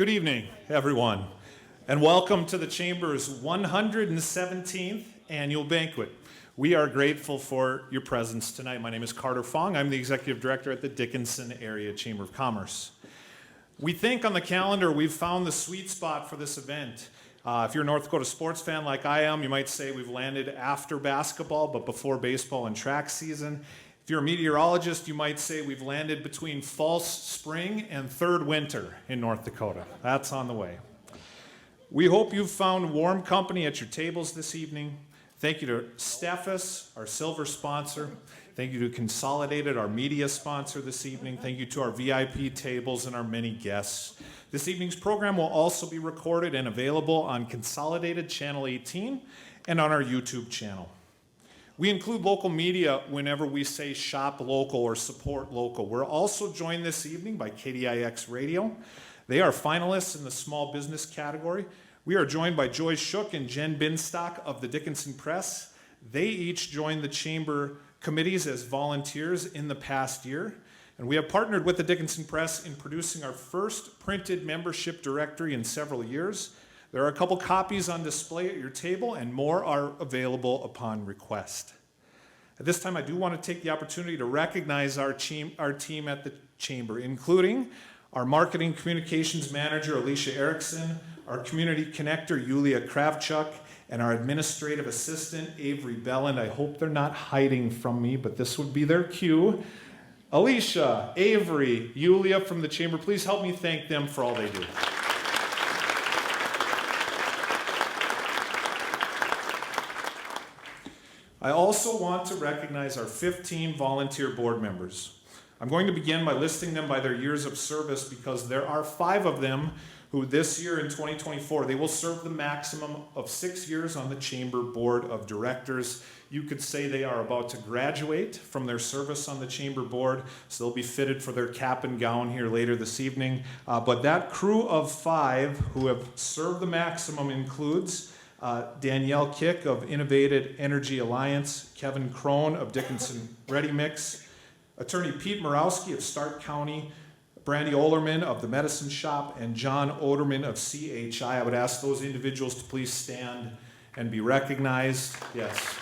Good evening, everyone, and welcome to the Chamber's 117th Annual Banquet. We are grateful for your presence tonight. My name is Carter Fong. I'm the Executive Director at the Dickinson Area Chamber of Commerce. We think on the calendar we've found the sweet spot for this event. If you're a North Dakota sports fan like I am, you might say we've landed after basketball but before baseball and track season. If you're a meteorologist, you might say we've landed between false spring and third winter in North Dakota. That's on the way. We hope you've found warm company at your tables this evening. Thank you to Steffes, our silver sponsor. Thank you to Consolidated, our media sponsor this evening. Thank you to our VIP tables and our many guests. This evening's program will also be recorded and available on Consolidated Channel 18 and on our YouTube channel. We include local media whenever we say shop local or support local. We're also joined this evening by KDIX Radio. They are finalists in the small business category. We are joined by Joy Shook and Jen Binstock of the Dickinson Press. They each joined the Chamber committees as volunteers in the past year. And we have partnered with the Dickinson Press in producing our first printed membership directory in several years. There are a couple copies on display at your table, and more are available upon request. At this time, I do want to take the opportunity to recognize our team at the Chamber, including our Marketing Communications Manager, Alicia Erickson, our Community Connector, Yulia Kravchuk, and our Administrative Assistant, Avery Belland. I hope they're not hiding from me, but this would be their cue. Alicia, Avery, Yulia from the Chamber, please help me thank them for all they do. I also want to recognize our 15 volunteer board members. I'm going to begin by listing them by their years of service because there are 5 of them who this year in 2024, they will serve the maximum of 6 years on the Chamber Board of Directors. You could say they are about to graduate from their service on the Chamber Board, so they'll be fitted for their cap and gown here later this evening. But that crew of 5 who have served the maximum includes Danielle Kick of Innovative Energy Alliance, Kevin Crone of Dickinson Ready Mix, Attorney Pete Morawski of Stark County, Brandy Olerman of the Medicine Shop, and John Oderman of CHI. I would ask those individuals to please stand and be recognized. Yes.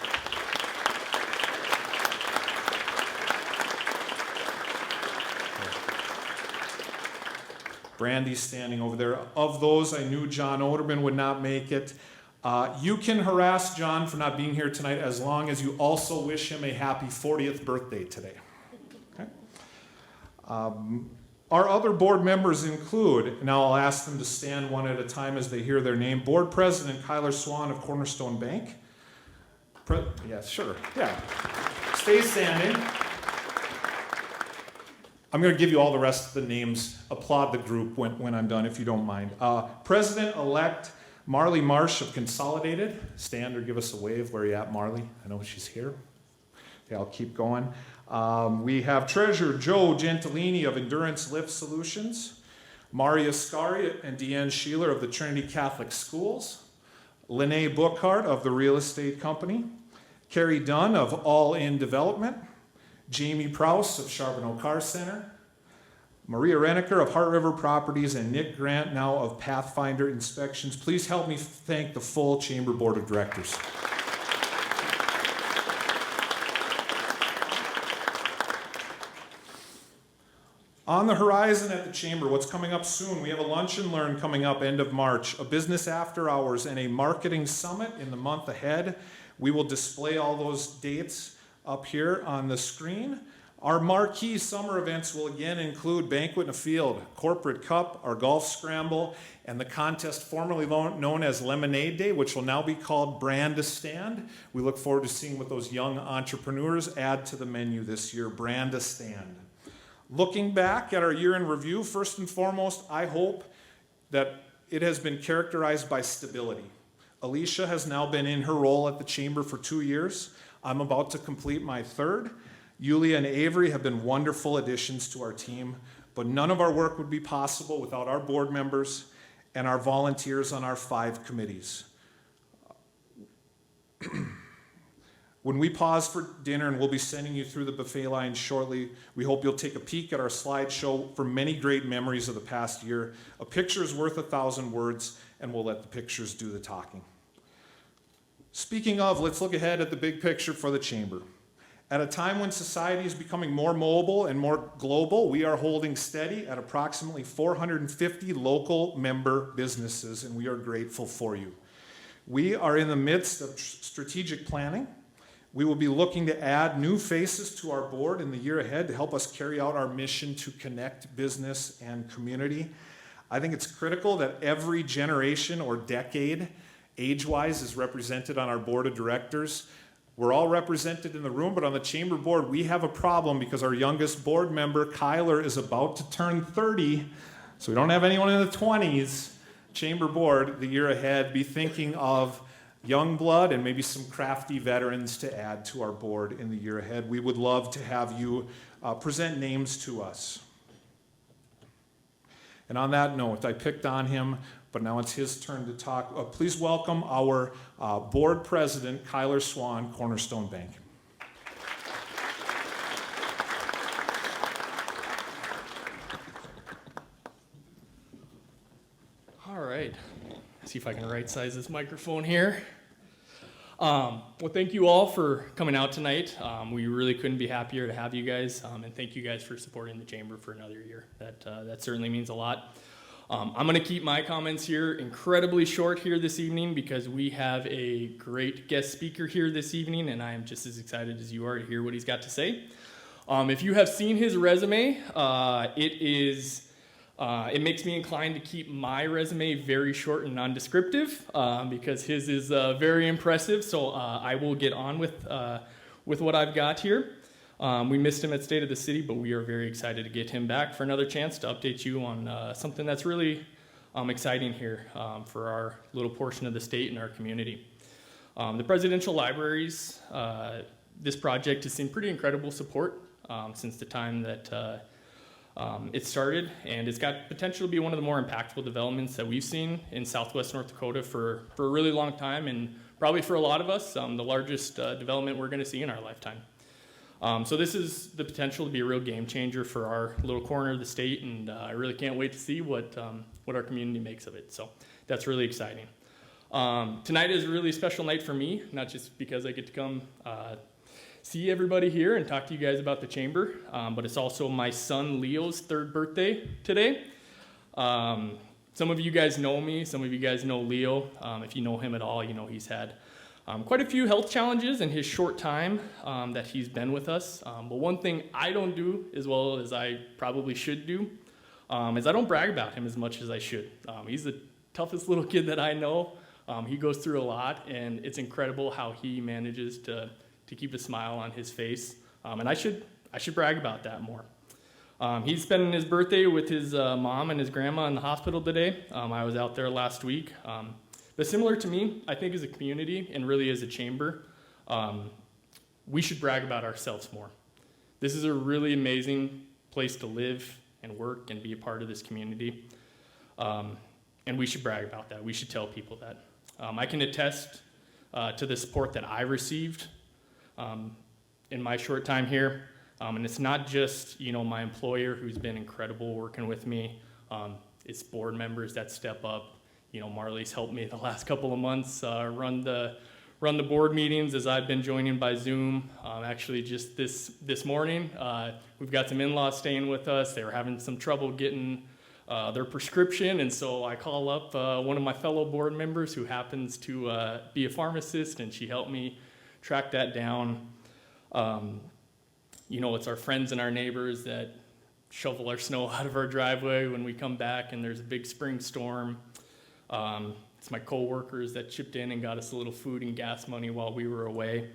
Brandy's standing over there. Of those, I knew John Oderman would not make it. You can harass John for not being here tonight as long as you also wish him a happy 40th birthday today. Okay? Our other board members include, now I'll ask them to stand one at a time as they hear their name, Board President Kyler Swan of Cornerstone Bank. Yeah, sure, yeah. Stay standing. I'm going to give you all the rest of the names. Applaud the group when I'm done, if you don't mind. President-elect Marley Marsh of Consolidated. Stand or give us a wave. Where are you at, Marley? I know she's here. Okay, I'll keep going. We have Treasurer Joe Gentilini of Endurance Lift Solutions, Maria Scari and Deanne Sheeler of the Trinity Catholic Schools, Lene Bookhart of the Real Estate Company, Carrie Dunn of All In Development, Jamie Prouse of Charbonneau Car Center, Maria Renneker of Heart River Properties, and Nick Grant now of Pathfinder Inspections. Please help me thank the full Chamber Board of Directors. On the horizon at the Chamber, what's coming up soon? We have a Lunch and Learn coming up end of March, a business after hours, and a marketing summit in the month ahead. We will display all those dates up here on the screen. Our marquee summer events will again include Banquet in a Field, Corporate Cup, our Golf Scramble, and the contest formerly known as Lemonade Day, which will now be called Brand a Stand. We look forward to seeing what those young entrepreneurs add to the menu this year, Brand a Stand. Looking back at our year in review, first and foremost, I hope that it has been characterized by stability. Alicia has now been in her role at the Chamber for 2 years. I'm about to complete my 3rd. Yulia and Avery have been wonderful additions to our team, but none of our work would be possible without our board members and our volunteers on our 5 committees. When we pause for dinner, and we'll be sending you through the buffet line shortly, we hope you'll take a peek at our slideshow for many great memories of the past year. A picture is worth 1,000 words, and we'll let the pictures do the talking. Speaking of, let's look ahead at the big picture for the Chamber. At a time when society is becoming more mobile and more global, we are holding steady at approximately 450 local member businesses, and we are grateful for you. We are in the midst of strategic planning. We will be looking to add new faces to our board in the year ahead to help us carry out our mission to connect business and community. I think it's critical that every generation or decade, age-wise, is represented on our board of directors. We're all represented in the room, but on the Chamber board, we have a problem because our youngest board member, Kyler, is about to turn 30, so we don't have anyone in the 20s. Chamber board, the year ahead, be thinking of young blood and maybe some crafty veterans to add to our board in the year ahead. We would love to have you present names to us. And on that note, I picked on him, but now it's his turn to talk. Please welcome our board president, Kyler Swan, Cornerstone Bank. All right, see if I can right size this microphone here. Well, thank you all for coming out tonight. We really couldn't be happier to have you guys, and thank you guys for supporting the Chamber for another year. That certainly means a lot. I'm going to keep my comments here incredibly short here this evening because we have a great guest speaker here this evening, and I am just as excited as you are to hear what he's got to say. If you have seen his resume, it makes me inclined to keep my resume very short and non-descriptive because his is very impressive. So I will get on with what I've got here. We missed him at State of the City, but we are very excited to get him back for another chance to update you on something that's really exciting here for our little portion of the state and our community. The presidential libraries, this project has seen pretty incredible support since the time that it started, and it's got potential to be one of the more impactful developments that we've seen in Southwest North Dakota for a really long time, and probably for a lot of us, the largest development we're going to see in our lifetime. So this is the potential to be a real game changer for our little corner of the state, and I really can't wait to see what our community makes of it. So that's really exciting. Tonight is a really special night for me, not just because I get to come see everybody here and talk to you guys about the Chamber, but it's also my son Leo's 3rd birthday today. Some of you guys know me, some of you guys know Leo. If you know him at all, you know he's had quite a few health challenges in his short time that he's been with us. But one thing I don't do as well as I probably should do is I don't brag about him as much as I should. He's the toughest little kid that I know. He goes through a lot, and it's incredible how he manages to keep a smile on his face, and I should brag about that more. He's spending his birthday with his mom and his grandma in the hospital today. I was out there last week. But similar to me, I think as a community and really as a chamber, we should brag about ourselves more. This is a really amazing place to live and work and be a part of this community, and we should brag about that. We should tell people that. I can attest to the support that I received in my short time here. And it's not just, my employer who's been incredible working with me. It's board members that step up. Marley's helped me the last couple of months run the board meetings as I've been joining by Zoom. Actually, just this morning, we've got some in-laws staying with us. They were having some trouble getting their prescription, and so I call up one of my fellow board members who happens to be a pharmacist, and she helped me track that down. It's our friends and our neighbors that shovel our snow out of our driveway when we come back and there's a big spring storm. It's my co-workers that chipped in and got us a little food and gas money while we were away.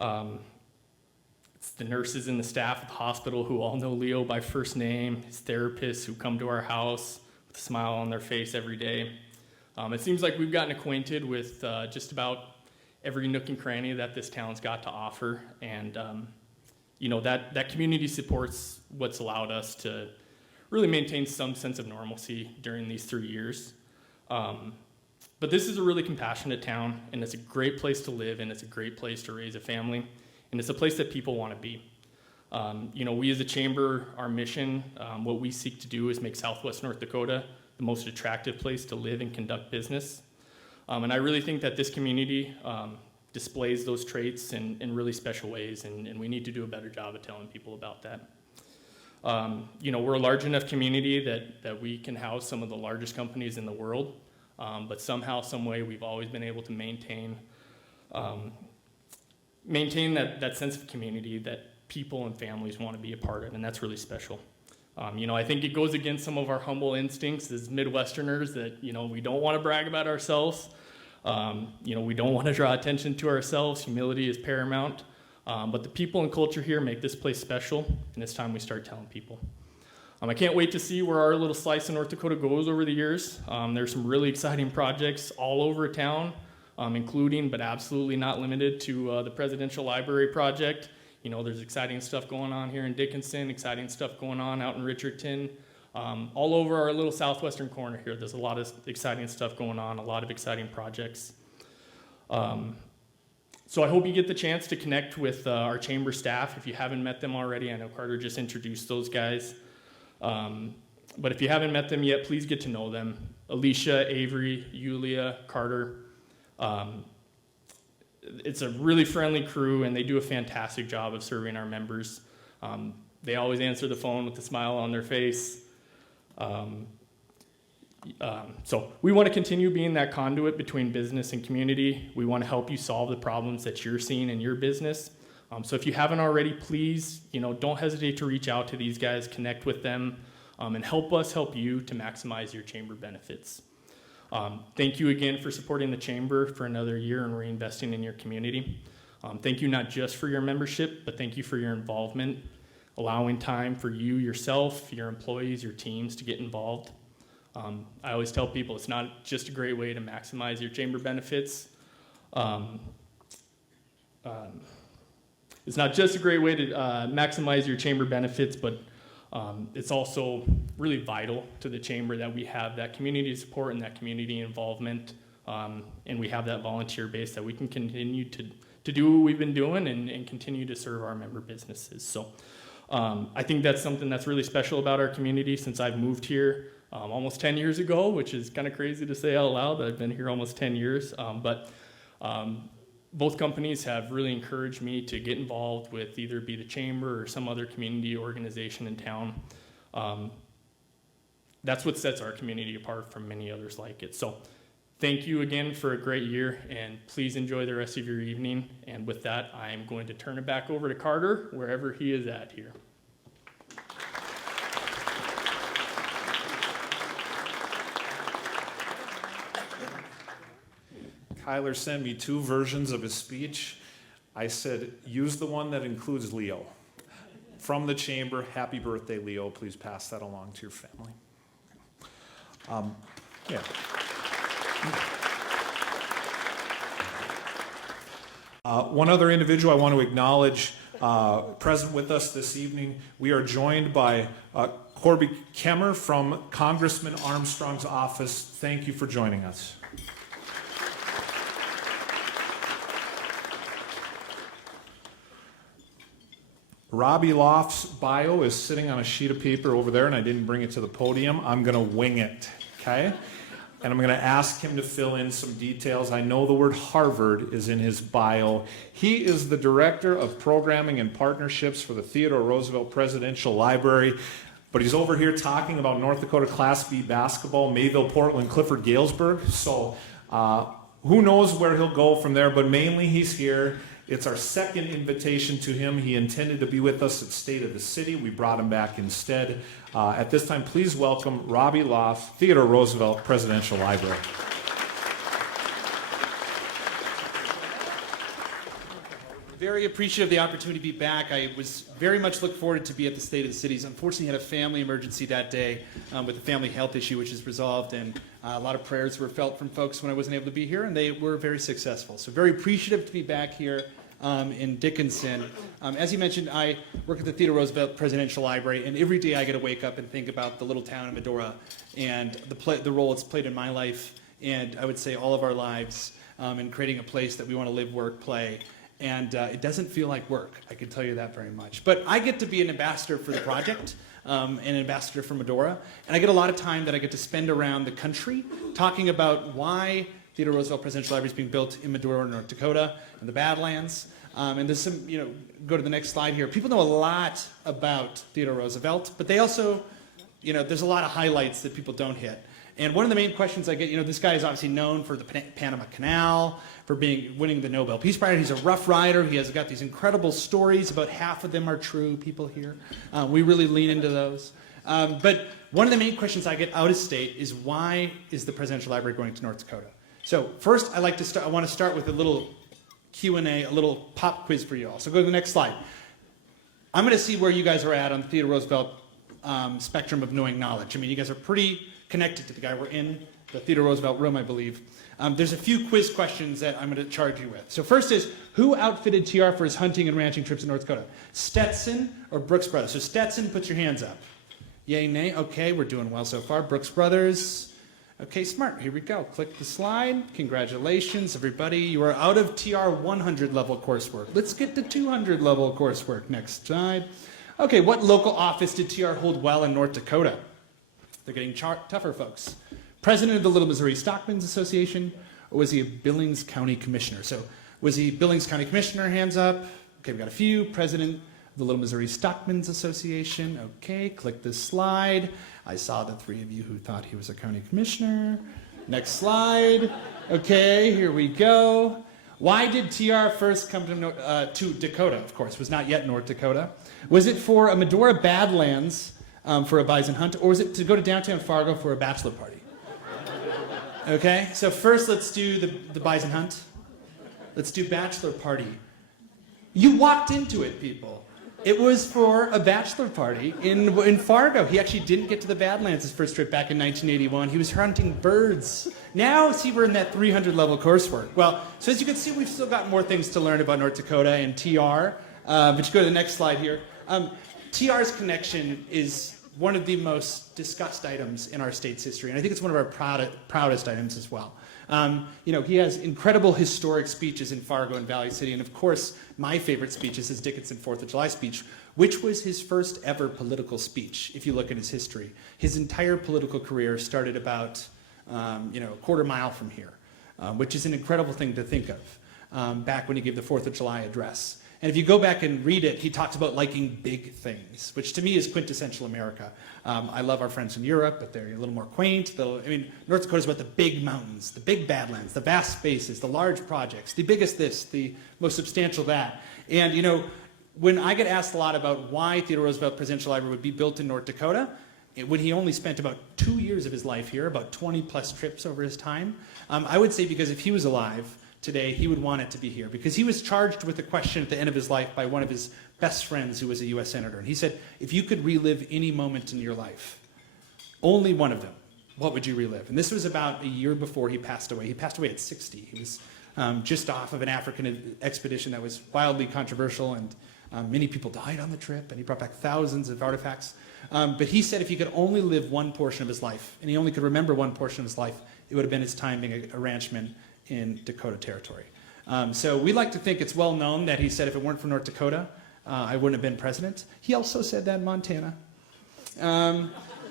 It's the nurses and the staff at the hospital who all know Leo by first name, his therapists who come to our house with a smile on their face every day. It seems like we've gotten acquainted with just about every nook and cranny that this town's got to offer, and that community supports what's allowed us to really maintain some sense of normalcy during these 3 years. But this is a really compassionate town, and it's a great place to live, and it's a great place to raise a family, and it's a place that people want to be. We as a chamber, our mission, what we seek to do is make Southwest North Dakota the most attractive place to live and conduct business. And I really think that this community displays those traits in really special ways, and we need to do a better job of telling people about that. We're a large enough community that we can house some of the largest companies in the world, but somehow, some way, we've always been able to maintain that sense of community that people and families want to be a part of, and that's really special. I think it goes against some of our humble instincts as Midwesterners that, we don't want to brag about ourselves. We don't want to draw attention to ourselves. Humility is paramount. But the people and culture here make this place special, and it's time we start telling people. I can't wait to see where our little slice of North Dakota goes over the years. There's some really exciting projects all over town, including but absolutely not limited to the Presidential Library project. There's exciting stuff going on here in Dickinson, exciting stuff going on out in Richardson. All over our little southwestern corner here, there's a lot of exciting stuff going on, a lot of exciting projects. So I hope you get the chance to connect with our chamber staff if you haven't met them already. I know Carter just introduced those guys. But if you haven't met them yet, please get to know them. Alicia, Avery, Yulia, Carter. It's a really friendly crew, and they do a fantastic job of serving our members. They always answer the phone with a smile on their face. So we want to continue being that conduit between business and community. We want to help you solve the problems that you're seeing in your business. So if you haven't already, please, don't hesitate to reach out to these guys, connect with them, and help us help you to maximize your chamber benefits. Thank you again for supporting the chamber for another year and reinvesting in your community. Thank you not just for your membership, but thank you for your involvement, allowing time for you, yourself, your employees, your teams to get involved. I always tell people it's not just a great way to maximize your chamber benefits. It's not just a great way to maximize your chamber benefits, but it's also really vital to the chamber that we have that community support and that community involvement, and we have that volunteer base that we can continue to do what we've been doing and continue to serve our member businesses. So I think that's something that's really special about our community since I've moved here almost 10 years ago, which is kind of crazy to say out loud that I've been here almost 10 years. But both companies have really encouraged me to get involved with either be the chamber or some other community organization in town. That's what sets our community apart from many others like it. So thank you again for a great year, and please enjoy the rest of your evening. And with that, I'm going to turn it back over to Carter, wherever he is at here. Kyler sent me 2 versions of his speech. I said, use the one that includes Leo. From the chamber, happy birthday, Leo. Please pass that along to your family. One other individual I want to acknowledge present with us this evening. We are joined by Corby Kemmer from Congressman Armstrong's office. Thank you for joining us. Robbie Loft's bio is sitting on a sheet of paper over there, and I didn't bring it to the podium. I'm going to wing it, okay? And I'm going to ask him to fill in some details. I know the word Harvard is in his bio. He is the Director of Programming and Partnerships for the Theodore Roosevelt Presidential Library, but he's over here talking about North Dakota Class B basketball, Mayville, Portland, Clifford, Galesburg. So who knows where he'll go from there, but mainly he's here. It's our second invitation to him. He intended to be with us at State of the City. We brought him back instead. At this time, please welcome Robbie Loft, Theodore Roosevelt Presidential Library. Very appreciative of the opportunity to be back. I was very much looking forward to be at the State of the Cities. Unfortunately, had a family emergency that day with a family health issue, which is resolved, and a lot of prayers were felt from folks when I wasn't able to be here, and they were very successful. So very appreciative to be back here in Dickinson. As you mentioned, I work at the Theodore Roosevelt Presidential Library, and every day I get to wake up and think about the little town of Medora and the role it's played in my life and I would say all of our lives in creating a place that we want to live, work, play. And it doesn't feel like work, I can tell you that very much. But I get to be an ambassador for the project, and an ambassador for Medora, and I get a lot of time that I get to spend around the country talking about why Theodore Roosevelt Presidential Library is being built in Medora, North Dakota, and the Badlands. And there's some, go to the next slide here. People know a lot about Theodore Roosevelt, but they also, there's a lot of highlights that people don't hit. And one of the main questions I get, this guy is obviously known for the Panama Canal, for winning the Nobel Peace Prize. He's a rough rider. He has got these incredible stories. About half of them are true, people here. We really lean into those. But one of the main questions I get out of state is, why is the Presidential Library going to North Dakota? So first, I want to start with a little Q&A, a little pop quiz for you all. So go to the next slide. I'm going to see where you guys are at on the Theodore Roosevelt spectrum of knowing knowledge. I mean, you guys are pretty connected to the guy. We're in the Theodore Roosevelt room, I believe. There's a few quiz questions that I'm going to charge you with. So first is, who outfitted TR for his hunting and ranching trips in North Dakota? Stetson or Brooks Brothers? So Stetson, put your hands up. Yay, nay? Okay, we're doing well so far. Brooks Brothers. Okay, smart. Here we go. Click the slide. Congratulations, everybody. You are out of TR 100 level coursework. Let's get to 200 level coursework. Next slide. Okay, what local office did TR hold well in North Dakota? They're getting tougher, folks. President of the Little Missouri Stockmen's Association, or was he a Billings County Commissioner? So was he Billings County Commissioner? Hands up. Okay, we've got a few. President of the Little Missouri Stockmen's Association. Okay, click this slide. I saw the three of you who thought he was a county commissioner. Next slide. Okay, here we go. Why did TR first come to Dakota? Of course, was not yet North Dakota. Was it for a Medora Badlands for a bison hunt, or was it to go to downtown Fargo for a bachelor party? Okay, so first let's do the bison hunt. Let's do bachelor party. You walked into it, people. It was for a bachelor party in Fargo. He actually didn't get to the Badlands his first trip back in 1981. He was hunting birds. Now, see, we're in that 300 level coursework. Well, so as you can see, we've still got more things to learn about North Dakota and TR. But you go to the next slide here. TR's connection is one of the most discussed items in our state's history, and I think it's one of our proudest items as well. He has incredible historic speeches in Fargo and Valley City, and of course, my favorite speech is his Dickinson 4th of July speech, which was his first ever political speech, if you look at his history. His entire political career started about, a quarter mile from here, which is an incredible thing to think of, back when he gave the 4th of July address. And if you go back and read it, he talks about liking big things, which to me is quintessential America. I love our friends in Europe, but they're a little more quaint. North Dakota is about the big mountains, the big badlands, the vast spaces, the large projects, the biggest this, the most substantial that. And, when I get asked a lot about why Theodore Roosevelt Presidential Library would be built in North Dakota, when he only spent about 2 years of his life here, about 20 plus trips over his time, I would say because if he was alive today, he would want it to be here, because he was charged with a question at the end of his life by one of his best friends who was a U.S. Senator. And he said, if you could relive any moment in your life, only one of them, what would you relive? And this was about a year before he passed away. He passed away at 60. He was just off of an African expedition that was wildly controversial, and many people died on the trip, and he brought back thousands of artifacts. But he said if he could only live one portion of his life, and he only could remember one portion of his life, it would have been his time being a ranchman in Dakota Territory. So we like to think it's well known that he said if it weren't for North Dakota, I wouldn't have been president. He also said that in Montana.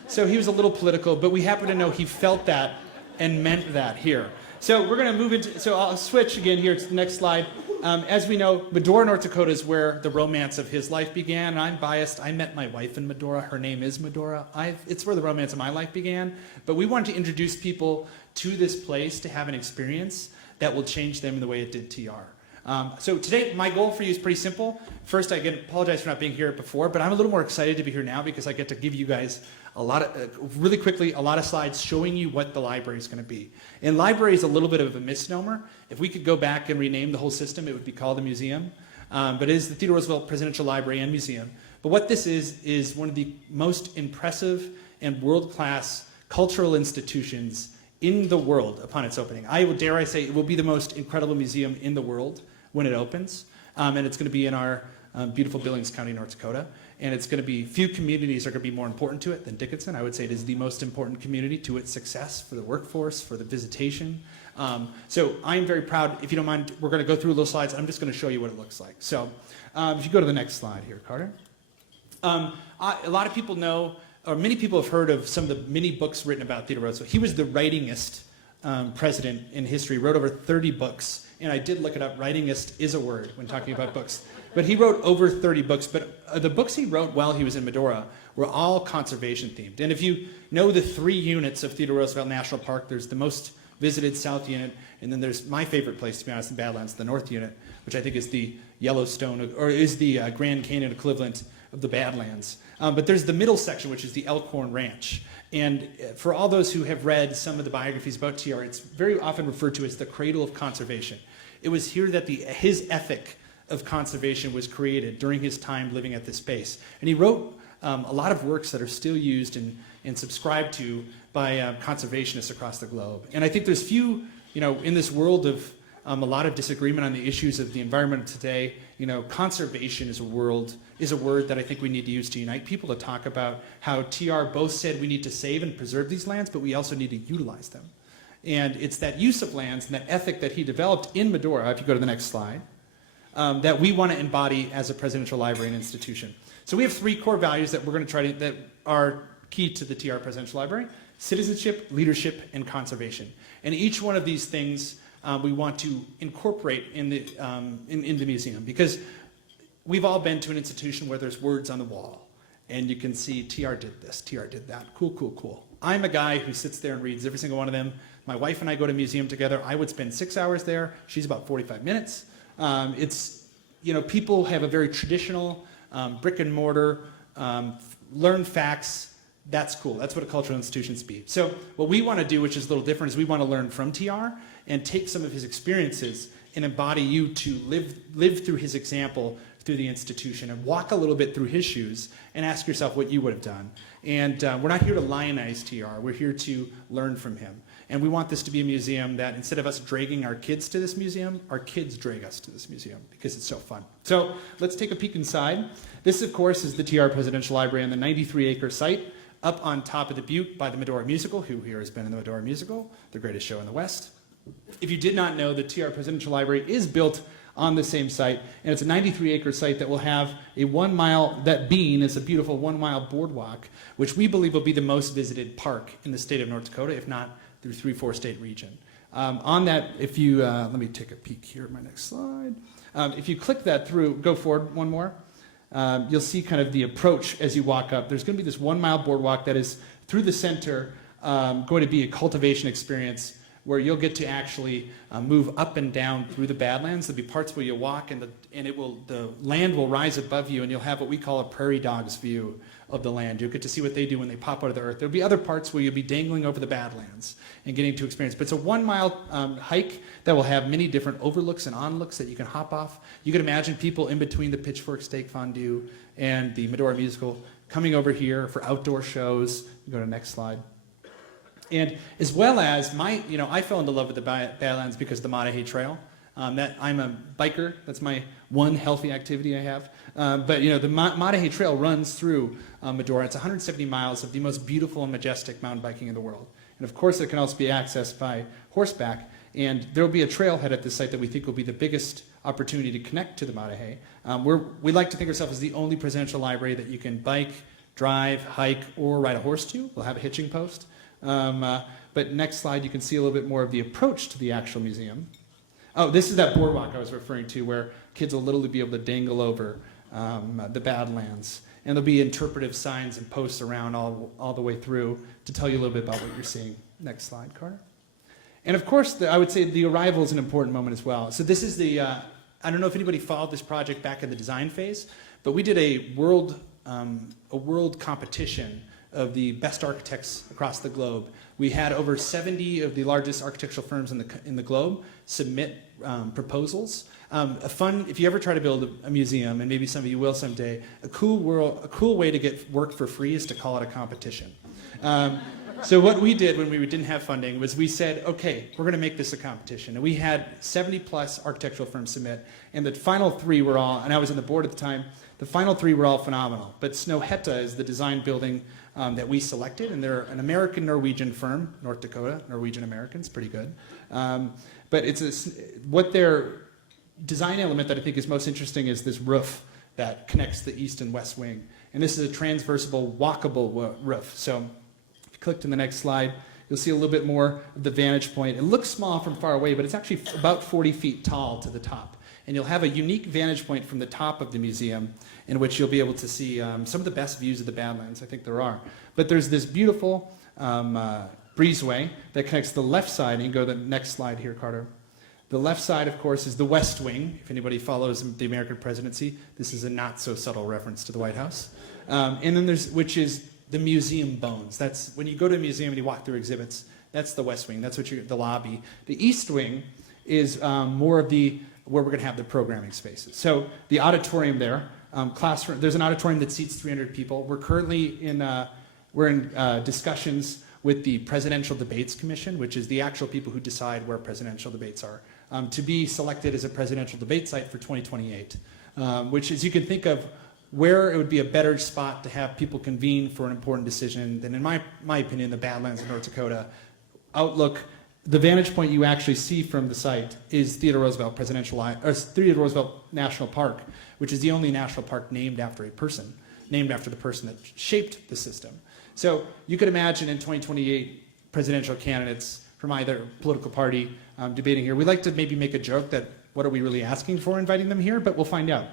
So he was a little political, but we happen to know he felt that and meant that here. So we're going to move into, so I'll switch again here to the next slide. As we know, Medora, North Dakota is where the romance of his life began. And I'm biased. I met my wife in Medora. Her name is Medora. It's where the romance of my life began. But we wanted to introduce people to this place to have an experience that will change them in the way it did TR. So today, my goal for you is pretty simple. First, I again apologize for not being here before, but I'm a little more excited to be here now because I get to give you guys a lot of, really quickly, a lot of slides showing you what the library is going to be. And library is a little bit of a misnomer. If we could go back and rename the whole system, it would be called a museum. But it is the Theodore Roosevelt Presidential Library and Museum. But what this is one of the most impressive and world-class cultural institutions in the world upon its opening. Dare I say, it will be the most incredible museum in the world when it opens. And it's going to be in our beautiful Billings County, North Dakota. and it's going to be, few communities are going to be more important to it than Dickinson. I would say it is the most important community to its success for the workforce, for the visitation. So I'm very proud. If you don't mind, we're going to go through a little slides. I'm just going to show you what it looks like. So if you go to the next slide here, Carter. A lot of people know, or many people have heard of some of the many books written about Theodore Roosevelt. He was the writingest president in history, wrote over 30 books. And I did look it up. Writingest is a word when talking about books. But he wrote over 30 books. But the books he wrote while he was in Medora were all conservation themed. And if you know the 3 units of Theodore Roosevelt National Park, there's the most visited South Unit, and then there's my favorite place, to be honest, in Badlands, the North Unit, which I think is the Yellowstone, or is the Grand Canyon equivalent of the Badlands. But there's the middle section, which is the Elkhorn Ranch. And for all those who have read some of the biographies about TR, it's very often referred to as the cradle of conservation. It was here that his ethic of conservation was created during his time living at this space. And he wrote a lot of works that are still used and subscribed to by conservationists across the globe. And I think there's few, in this world of a lot of disagreement on the issues of the environment today, conservation is a word that I think we need to use to unite people, to talk about how TR both said we need to save and preserve these lands, but we also need to utilize them. And it's that use of lands and that ethic that he developed in Medora, if you go to the next slide, that we want to embody as a presidential library and institution. So we have 3 core values that we're going to try to, that are key to the TR Presidential Library: citizenship, leadership, and conservation. And each one of these things we want to incorporate in the museum, because we've all been to an institution where there's words on the wall, and you can see TR did this, TR did that, cool, cool, cool. I'm a guy who sits there and reads every single one of them. My wife and I go to a museum together. I would spend 6 hours there. She's about 45 minutes. People have a very traditional brick and mortar, learn facts. That's cool. That's what a cultural institution's be. So what we want to do, which is a little different, is we want to learn from TR and take some of his experiences and embody you to live through his example through the institution, and walk a little bit through his shoes and ask yourself what you would have done. And we're not here to lionize TR. We're here to learn from him. And we want this to be a museum that, instead of us dragging our kids to this museum, our kids drag us to this museum, because it's so fun. So let's take a peek inside. This, of course, is the TR Presidential Library on the 93-acre site up on top of the butte by the Medora Musical. Who here has been in the Medora Musical? The greatest show in the West. If you did not know, the TR Presidential Library is built on the same site, and it's a 93-acre site that will have a 1 mile, that being is a beautiful 1 mile boardwalk, which we believe will be the most visited park in the state of North Dakota, if not through 3-4 state region. On that, if you, let me take a peek here at my next slide. If you click that through, go forward one more, you'll see kind of the approach as you walk up. There's going to be this 1 mile boardwalk that is through the center, going to be a cultivation experience where you'll get to actually move up and down through the Badlands. There'll be parts where you'll walk and the land will rise above you, and you'll have what we call a prairie dog's view of the land. You'll get to see what they do when they pop out of the earth. There'll be other parts where you'll be dangling over the Badlands and getting to experience. But it's a 1 mile hike that will have many different overlooks and onlooks that you can hop off. You can imagine people in between the Pitchfork Steak Fondue and the Medora Musical coming over here for outdoor shows. You go to the next slide. And as well as I fell into love with the Badlands because of the Mattahay Trail. That I'm a biker. That's my one healthy activity I have. But the Mattahay Trail runs through Medora. It's 170 miles of the most beautiful and majestic mountain biking in the world. And of course, it can also be accessed by horseback. And there will be a trailhead at this site that we think will be the biggest opportunity to connect to the Mattahay. We like to think of ourselves as the only presidential library that you can bike, drive, hike, or ride a horse to. We'll have a hitching post. But next slide, you can see a little bit more of the approach to the actual museum. Oh, this is that boardwalk I was referring to, where kids will literally be able to dangle over the Badlands. And there'll be interpretive signs and posts around all the way through to tell you a little bit about what you're seeing. Next slide, Carter. And of course, I would say the arrival is an important moment as well. So this is the, I don't know if anybody followed this project back in the design phase, but we did a world competition of the best architects across the globe. We had over 70 of the largest architectural firms in the globe submit proposals. If you ever try to build a museum, and maybe some of you will someday, a cool way to get work for free is to call it a competition. So what we did when we didn't have funding was we said, okay, we're going to make this a competition. And we had 70 plus architectural firms submit, and the final 3 were all, and I was on the board at the time, The final three were all phenomenal, but Snøhetta is the design building that we selected, and they're an American-Norwegian firm, North Dakota, Norwegian-Americans, pretty good. But what their design element that I think is most interesting is this roof that connects the east and west wing. And this is a transversable, walkable roof. So if you click to the next slide, you'll see a little bit more of the vantage point. It looks small from far away, but it's actually about 40 feet tall to the top. And you'll have a unique vantage point from the top of the museum in which you'll be able to see some of the best views of the Badlands. I think there are. But there's this beautiful breezeway that connects the left side. And you can go to the next slide here, Carter. The left side, of course, is the West Wing. If anybody follows the American presidency, this is a not so subtle reference to the White House. And then which is the museum bones. That's when you go to a museum and you walk through exhibits. That's the West Wing. That's the lobby. The East Wing is more of where we're going to have the programming spaces. So the auditorium there, classroom. There's an auditorium that seats 300 people. We're currently in discussions with the Presidential Debates Commission, which is the actual people who decide where presidential debates are, to be selected as a presidential debate site for 2028, which is, you can think of where it would be a better spot to have people convene for an important decision than, in my opinion, the Badlands of North Dakota. Outlook, the vantage point you actually see from the site is Theodore Roosevelt National Park, which is the only national park named after a person, named after the person that shaped the system. So you could imagine in 2028 presidential candidates from either political party debating here. We'd like to maybe make a joke that what are we really asking for inviting them here, but we'll find out.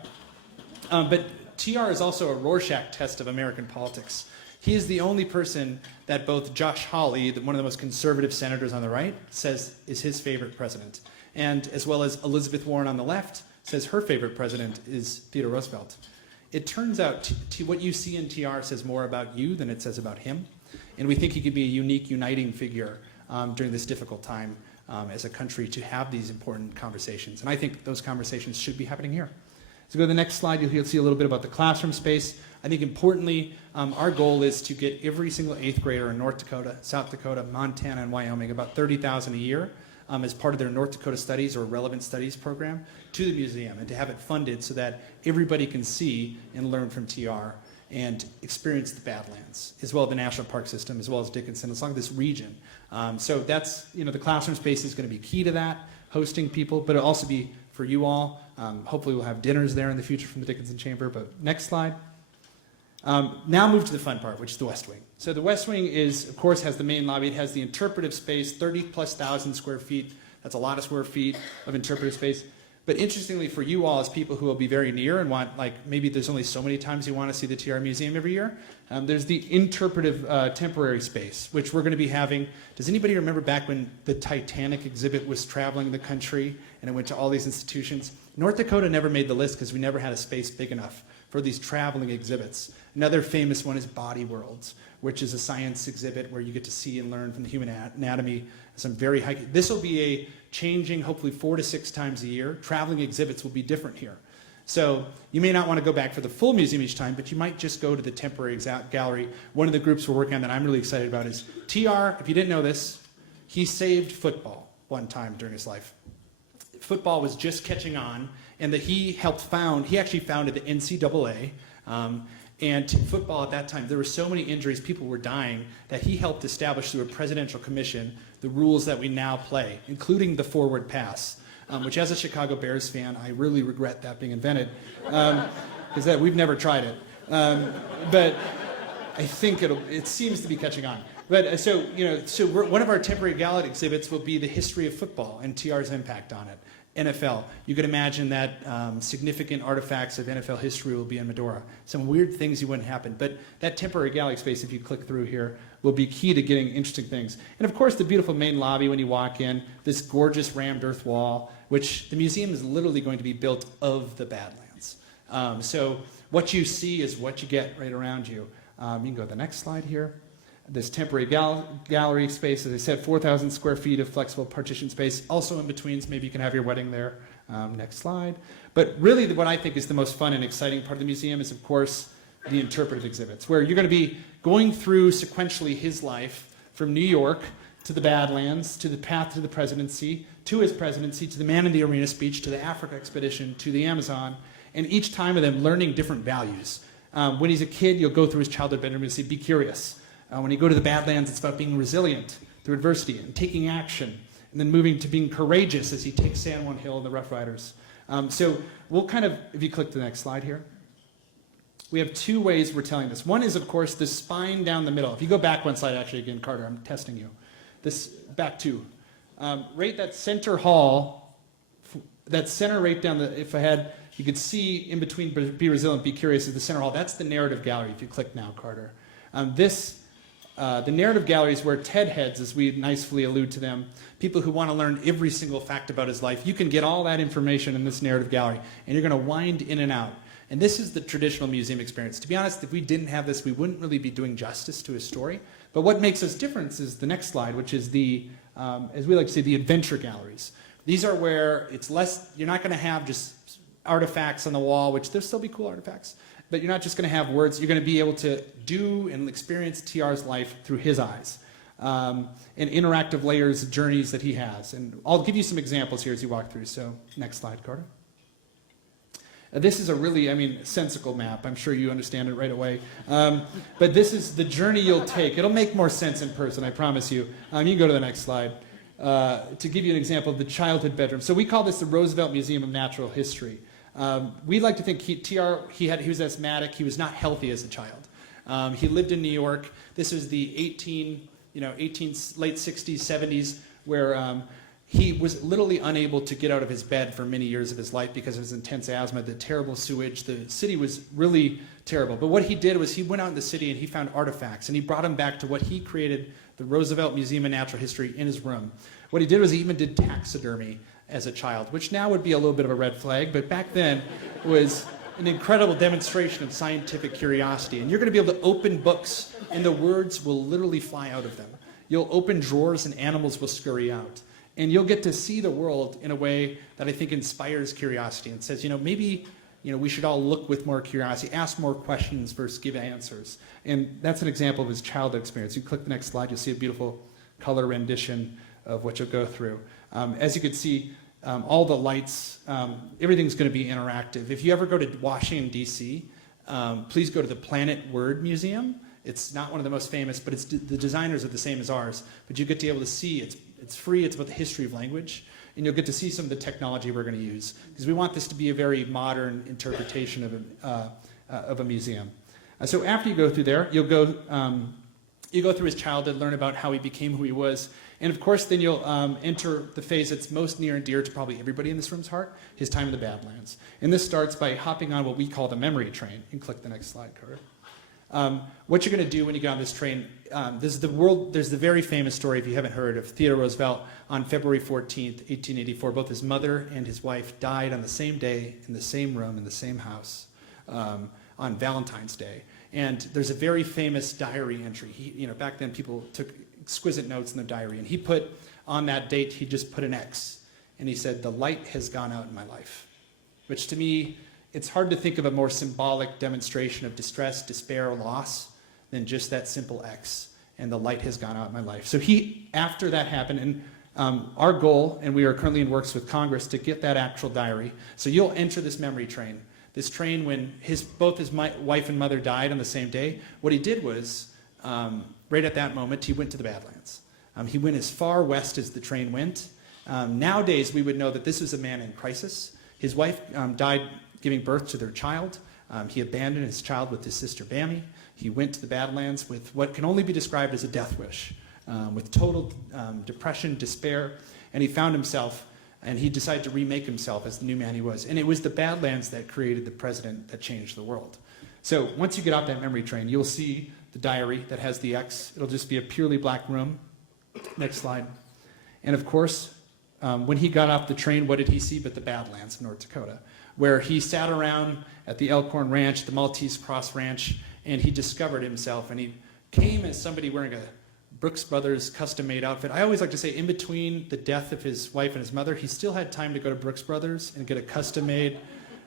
But TR is also a Rorschach test of American politics. He is the only person that both Josh Hawley, one of the most conservative senators on the right, says is his favorite president. And as well as Elizabeth Warren on the left says her favorite president is Theodore Roosevelt. It turns out what you see in TR says more about you than it says about him. And we think he could be a unique, uniting figure during this difficult time as a country to have these important conversations. And I think those conversations should be happening here. So go to the next slide, you'll see a little bit about the classroom space. I think importantly, our goal is to get every single 8th grader in North Dakota, South Dakota, Montana, and Wyoming, about 30,000 a year, as part of their North Dakota Studies or Relevant Studies program, to the museum, and to have it funded so that everybody can see and learn from TR and experience the Badlands, as well as the National Park System, as well as Dickinson, as long as this region. So that's, the classroom space is going to be key to that, hosting people, but it'll also be for you all. Hopefully we'll have dinners there in the future from the Dickinson Chamber, but next slide. Now move to the fun part, which is the West Wing. So the West Wing of course, has the main lobby. It has the interpretive space, 30,000+ square feet. That's a lot of square feet of interpretive space. But interestingly for you all as people who will be very near and want, maybe there's only so many times you want to see the TR Museum every year, there's the interpretive temporary space, which we're going to be having. Does anybody remember back when the Titanic exhibit was traveling the country and it went to all these institutions? North Dakota never made the list because we never had a space big enough for these traveling exhibits. Another famous one is Body Worlds, which is a science exhibit where you get to see and learn from the human anatomy. Some very high. This will be a changing, hopefully 4 to 6 times a year. Traveling exhibits will be different here. So you may not want to go back for the full museum each time, but you might just go to the temporary gallery. One of the groups we're working on that I'm really excited about is TR. If you didn't know this, he saved football one time during his life. Football was just catching on, and that he actually founded the NCAA. And football at that time, there were so many injuries, people were dying, that he helped establish through a presidential commission the rules that we now play, including the forward pass, which as a Chicago Bears fan, I really regret that being invented, because we've never tried it. But I think it seems to be catching on. But so one of our temporary gallery exhibits will be the history of football and TR's impact on it. NFL, you could imagine that significant artifacts of NFL history will be in Medora. Some weird things you wouldn't happen, but that temporary gallery space, if you click through here, will be key to getting interesting things. And of course, the beautiful main lobby when you walk in, this gorgeous rammed earth wall, which the museum is literally going to be built of the Badlands. So what you see is what you get right around you. You can go to the next slide here. This temporary gallery space, as I said, 4,000 square feet of flexible partition space. Also in betweens, maybe you can have your wedding there. Next slide. But really what I think is the most fun and exciting part of the museum is, of course, the interpretive exhibits, where you're going to be going through sequentially his life from New York to the Badlands, to the path to the presidency, to his presidency, to the Man in the Arena speech, to the Africa expedition, to the Amazon. and each time of them learning different values. When he's a kid, you'll go through his childhood bedroom and say, be curious. When you go to the Badlands, it's about being resilient through adversity and taking action, and then moving to being courageous as he takes San Juan Hill and the Rough Riders. So we'll kind of, if you click the next slide here, we have two ways we're telling this. One is, of course, the spine down the middle. If you go back one slide, actually, again, Carter, I'm testing you. This, back two. Right, that center hall, that center right down the, if I had, you could see in between be resilient, be curious is the center hall. That's the narrative gallery, if you click now, Carter. The narrative gallery is where TED heads, as we nicely allude to them, people who want to learn every single fact about his life, you can get all that information in this narrative gallery, and you're going to wind in and out. And this is the traditional museum experience. To be honest, if we didn't have this, we wouldn't really be doing justice to his story. But what makes us different is the next slide, which is the, as we like to say, the adventure galleries. These are where it's less, you're not going to have just artifacts on the wall, which there'll still be cool artifacts, but you're not just going to have words. You're going to be able to do and experience TR's life through his eyes, and interactive layers, journeys that he has. And I'll give you some examples here as you walk through. So next slide, Carter. This is a really, sensical map. I'm sure you understand it right away. But this is the journey you'll take. It'll make more sense in person, I promise you. You can go to the next slide. To give you an example of the childhood bedroom. So we call this the Roosevelt Museum of Natural History. We like to think he was asthmatic. He was not healthy as a child. He lived in New York. This was the late 60s, 70s, where he was literally unable to get out of his bed for many years of his life because of his intense asthma, the terrible sewage. The city was really terrible. But what he did was he went out in the city and he found artifacts, and he brought them back to what he created, the Roosevelt Museum of Natural History, in his room. What he did was he even did taxidermy as a child, which now would be a little bit of a red flag, but back then was an incredible demonstration of scientific curiosity. And you're going to be able to open books, and the words will literally fly out of them. You'll open drawers, and animals will scurry out. And you'll get to see the world in a way that I think inspires curiosity and says, maybe we should all look with more curiosity, ask more questions versus give answers. And that's an example of his childhood experience. You click the next slide, you'll see a beautiful color rendition of what you'll go through. As you can see, all the lights, everything's going to be interactive. If you ever go to Washington, D.C., please go to the Planet Word Museum. It's not one of the most famous, but the designers are the same as ours. But you get to be able to see, it's free, it's about the history of language, and you'll get to see some of the technology we're going to use, because we want this to be a very modern interpretation of a museum. So after you go through there, you go through his childhood, learn about how he became who he was, and of course then you'll enter the phase that's most near and dear to probably everybody in this room's heart, his time in the Badlands. And this starts by hopping on what we call the memory train. And click the next slide, Carter. What you're going to do when you get on this train, there's the very famous story, if you haven't heard, of Theodore Roosevelt on February 14th, 1884. Both his mother and his wife died on the same day, in the same room, in the same house, on Valentine's Day. And there's a very famous diary entry. Back then people took exquisite notes in their diary, and he put, on that date, he just put an X. And he said, "The light has gone out in my life," which to me, it's hard to think of a more symbolic demonstration of distress, despair, loss than just that simple X, and the light has gone out in my life. So after that happened, and our goal, and we are currently in works with Congress to get that actual diary. So you'll enter this memory train. This train, when both his wife and mother died on the same day, what he did was, right at that moment, he went to the Badlands. He went as far west as the train went. Nowadays, we would know that this was a man in crisis. His wife died giving birth to their child. He abandoned his child with his sister Bammy. He went to the Badlands with what can only be described as a death wish, with total depression, despair, and he found himself, and he decided to remake himself as the new man he was. And it was the Badlands that created the president that changed the world. So once you get off that memory train, you'll see the diary that has the X. It'll just be a purely black room. Next slide. And of course, when he got off the train, what did he see but the Badlands of North Dakota, where he sat around at the Elkhorn Ranch, the Maltese Cross Ranch, and he discovered himself. And he came as somebody wearing a Brooks Brothers custom-made outfit. I always like to say, in between the death of his wife and his mother, he still had time to go to Brooks Brothers and get a custom-made.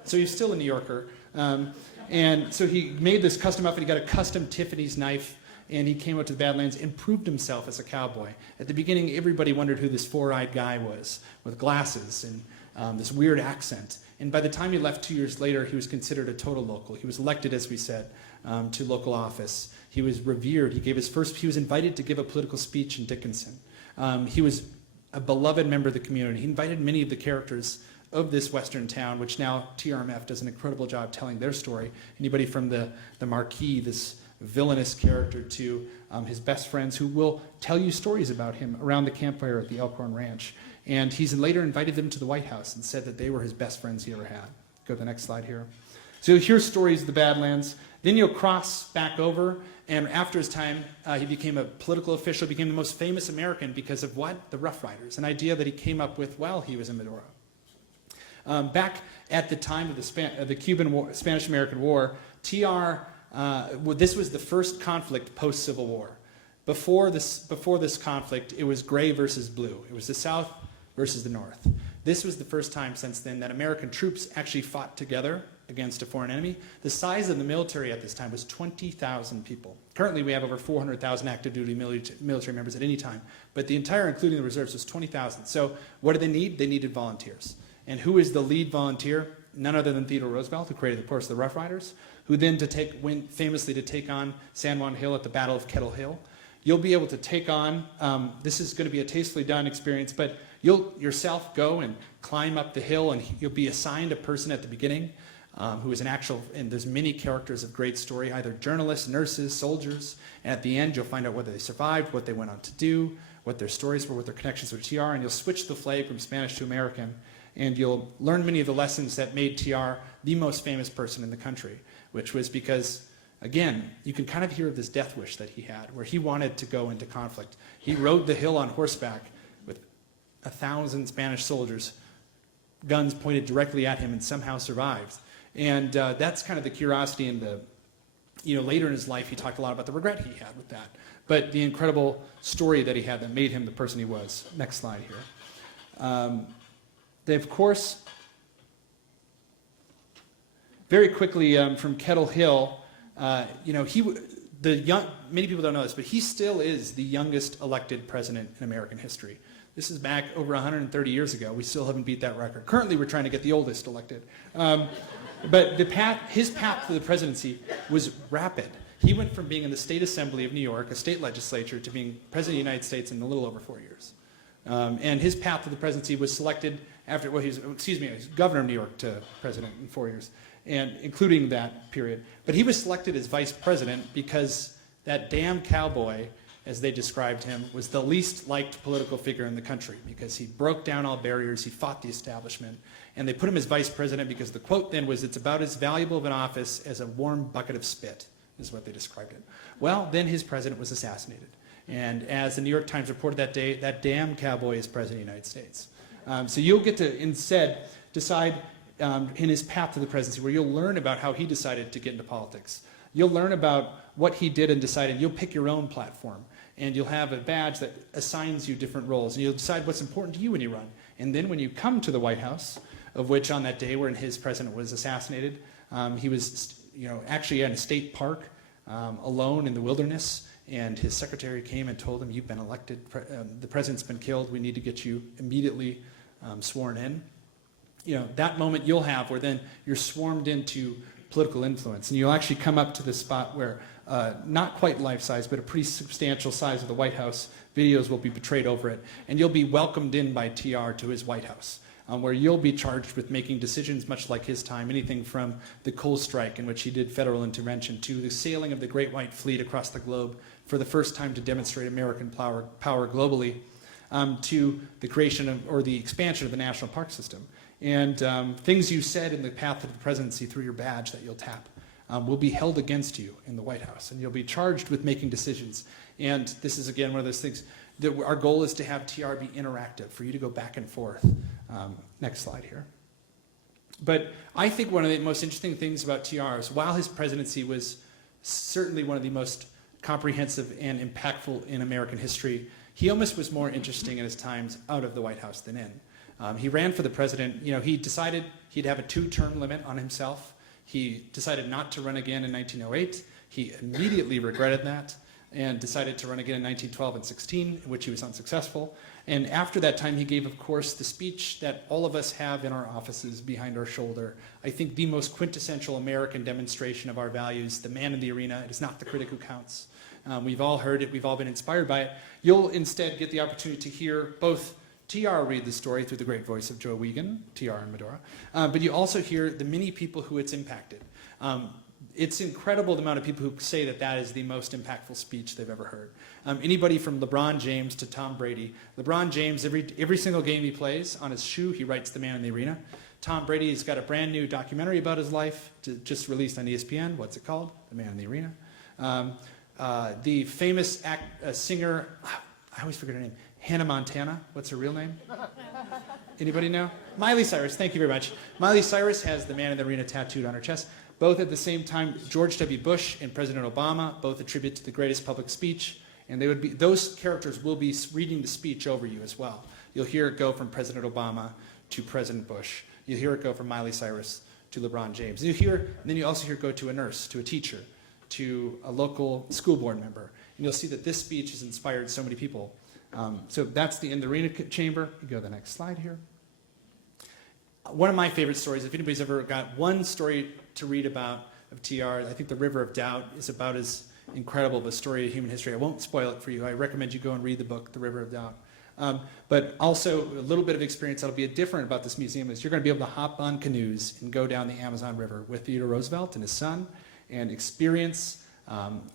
So he's still a New Yorker. And so he made this custom outfit. He got a custom Tiffany's knife, and he came out to the Badlands and proved himself as a cowboy. At the beginning, everybody wondered who this four-eyed guy was with glasses. And this weird accent. And by the time he left 2 years later, he was considered a total local. He was elected, as we said, to local office. He was revered. He was invited to give a political speech in Dickinson. He was a beloved member of the community. He invited many of the characters of this western town, which now TRMF does an incredible job telling their story. Anybody from the Marquis, this villainous character, to his best friends who will tell you stories about him around the campfire at the Elkhorn Ranch. And he's later invited them to the White House and said that they were his best friends he ever had. Go to the next slide here. So you'll hear stories of the Badlands. Then you'll cross back over, and after his time, he became a political official, became the most famous American because of what? The Rough Riders, an idea that he came up with while he was in Medora. Back at the time of the Spanish-American War, this was the first conflict post-Civil War. Before this conflict, it was gray versus blue. It was the South versus the North. This was the first time since then that American troops actually fought together against a foreign enemy. The size of the military at this time was 20,000 people. Currently, we have over 400,000 active duty military members at any time, but the entire, including the reserves, was 20,000. So what did they need? They needed volunteers. And who is the lead volunteer? None other than Theodore Roosevelt, who created, of course, the Rough Riders, who then went famously to take on San Juan Hill at the Battle of Kettle Hill. You'll be able to take on, this is going to be a tastefully done experience, but you'll yourself go and climb up the hill, and you'll be assigned a person at the beginning who is an actual, and there's many characters of great story, either journalists, nurses, soldiers, and at the end you'll find out whether they survived, what they went on to do, what their stories were, what their connections with TR, and you'll switch the flag from Spanish to American, and you'll learn many of the lessons that made TR the most famous person in the country, which was because, again, you can kind of hear of this death wish that he had, where he wanted to go into conflict. He rode the hill on horseback with 1,000 Spanish soldiers, guns pointed directly at him, and somehow survived. And that's kind of the curiosity, and later in his life he talked a lot about the regret he had with that, but the incredible story that he had that made him the person he was. Next slide here. They, of course, very quickly from Kettle Hill, many people don't know this, but he still is the youngest elected president in American history. This is back over 130 years ago. We still haven't beat that record. Currently, we're trying to get the oldest elected. But his path to the presidency was rapid. He went from being in the State Assembly of New York, a state legislature, to being president of the United States in a little over 4 years. And his path to the presidency was selected after, he was governor of New York to president in 4 years, and including that period. But he was selected as vice president because that damn cowboy, as they described him, was the least liked political figure in the country because he broke down all barriers, he fought the establishment, and they put him as vice president because the quote then was, "It's about as valuable of an office as a warm bucket of spit," is what they described it. Well, then his president was assassinated. And as the New York Times reported that day, that damn cowboy is president of the United States. So you'll get to instead decide in his path to the presidency, where you'll learn about how he decided to get into politics. You'll learn about what he did and decided. You'll pick your own platform, and you'll have a badge that assigns you different roles, and you'll decide what's important to you when you run. And then when you come to the White House, of which on that day when his president was assassinated, he was actually in a state park alone in the wilderness, and his secretary came and told him, "You've been elected, the president's been killed, we need to get you immediately sworn in." That moment you'll have where then you're swarmed into political influence, and you'll actually come up to this spot where not quite life-size, but a pretty substantial size of the White House videos will be portrayed over it, and you'll be welcomed in by TR to his White House, where you'll be charged with making decisions much like his time, anything from the coal strike in which he did federal intervention to the sailing of the Great White Fleet across the globe for the first time to demonstrate American power globally, to the creation or the expansion of the national park system. And things you said in the path to the presidency through your badge that you'll tap will be held against you in the White House, and you'll be charged with making decisions. And this is, again, one of those things that our goal is to have TR be interactive, for you to go back and forth. Next slide here. But I think one of the most interesting things about TR is while his presidency was certainly one of the most comprehensive and impactful in American history, he almost was more interesting in his times out of the White House than in. He ran for the president. He decided he'd have a 2-term limit on himself. He decided not to run again in 1908. He immediately regretted that. and decided to run again in 1912 and 16, in which he was unsuccessful. And after that time, he gave, of course, the speech that all of us have in our offices behind our shoulder. I think the most quintessential American demonstration of our values, the man in the arena. It is not the critic who counts. We've all heard it. We've all been inspired by it. You'll instead get the opportunity to hear both TR read the story through the great voice of Joe Wiegand, TR in Medora, but you also hear the many people who it's impacted. It's incredible the amount of people who say that that is the most impactful speech they've ever heard. Anybody from LeBron James to Tom Brady. LeBron James, every single game he plays, on his shoe, he writes the man in the arena. Tom Brady has got a brand new documentary about his life, just released on ESPN. What's it called? The Man in the Arena. The famous singer, I always forget her name, Hannah Montana. What's her real name? Anybody know? Miley Cyrus, thank you very much. Miley Cyrus has the Man in the Arena tattooed on her chest. Both at the same time, George W. Bush and President Obama both attribute to the greatest public speech, and those characters will be reading the speech over you as well. You'll hear it go from President Obama to President Bush. You'll hear it go from Miley Cyrus to LeBron James. And then you also hear it go to a nurse, to a teacher, to a local school board member. And you'll see that this speech has inspired so many people. So that's the In the Arena chamber. You go to the next slide here. One of my favorite stories, if anybody's ever got one story to read about of TR, I think The River of Doubt is about as incredible of a story of human history. I won't spoil it for you. I recommend you go and read the book, The River of Doubt. But also a little bit of experience that'll be different about this museum is you're going to be able to hop on canoes and go down the Amazon River with Theodore Roosevelt and his son and experience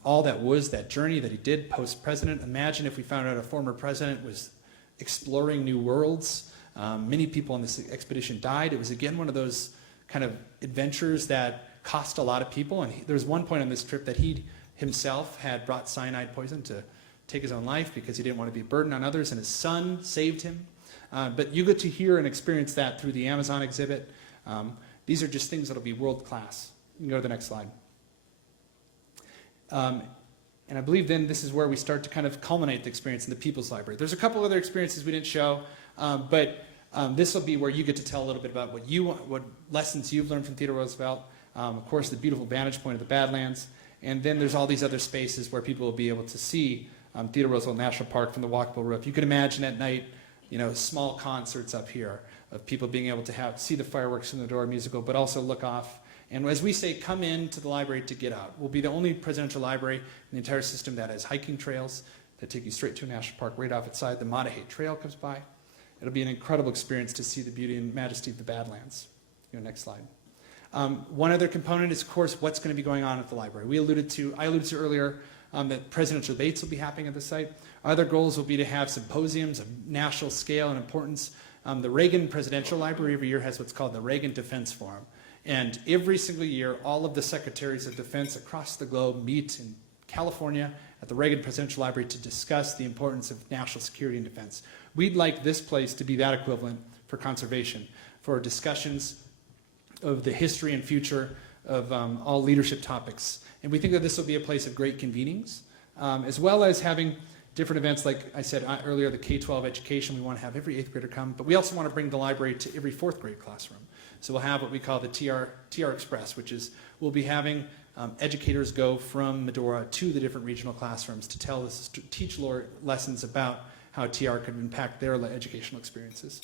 all that was that journey that he did post-president. Imagine if we found out a former president was exploring new worlds. Many people on this expedition died. It was, again, one of those kind of adventures that cost a lot of people. And there was one point on this trip that he himself had brought cyanide poison to take his own life because he didn't want to be a burden on others, and his son saved him. But you get to hear and experience that through the Amazon exhibit. These are just things that'll be world-class. You can go to the next slide. And I believe then this is where we start to kind of culminate the experience in the People's Library. There's a couple other experiences we didn't show, but this will be where you get to tell a little bit about what lessons you've learned from Theodore Roosevelt. Of course, the beautiful vantage point of the Badlands. And then there's all these other spaces where people will be able to see Theodore Roosevelt National Park from the walkable roof. You can imagine at night, small concerts up here of people being able to see the fireworks from the Medora Musical, but also look off. And as we say, come into the library to get out. We'll be the only presidential library in the entire system that has hiking trails that take you straight to a national park right off its side. The Mattahay Trail comes by. It'll be an incredible experience to see the beauty and majesty of the Badlands. Next slide. One other component is, of course, what's going to be going on at the library. I alluded to earlier that presidential debates will be happening at the site. Other goals will be to have symposiums of national scale and importance. The Reagan Presidential Library every year has what's called the Reagan Defense Forum. And every single year, all of the secretaries of defense across the globe meet in California at the Reagan Presidential Library to discuss the importance of national security and defense. We'd like this place to be that equivalent for conservation, for discussions of the history and future of all leadership topics. And we think that this will be a place of great convenings, as well as having different events, like I said earlier, the K-12 education. We want to have every 8th grader come, but we also want to bring the library to every 4th grade classroom. So we'll have what we call the TR Express, which is we'll be having educators go from Medora to the different regional classrooms to teach lessons about how TR could impact their educational experiences.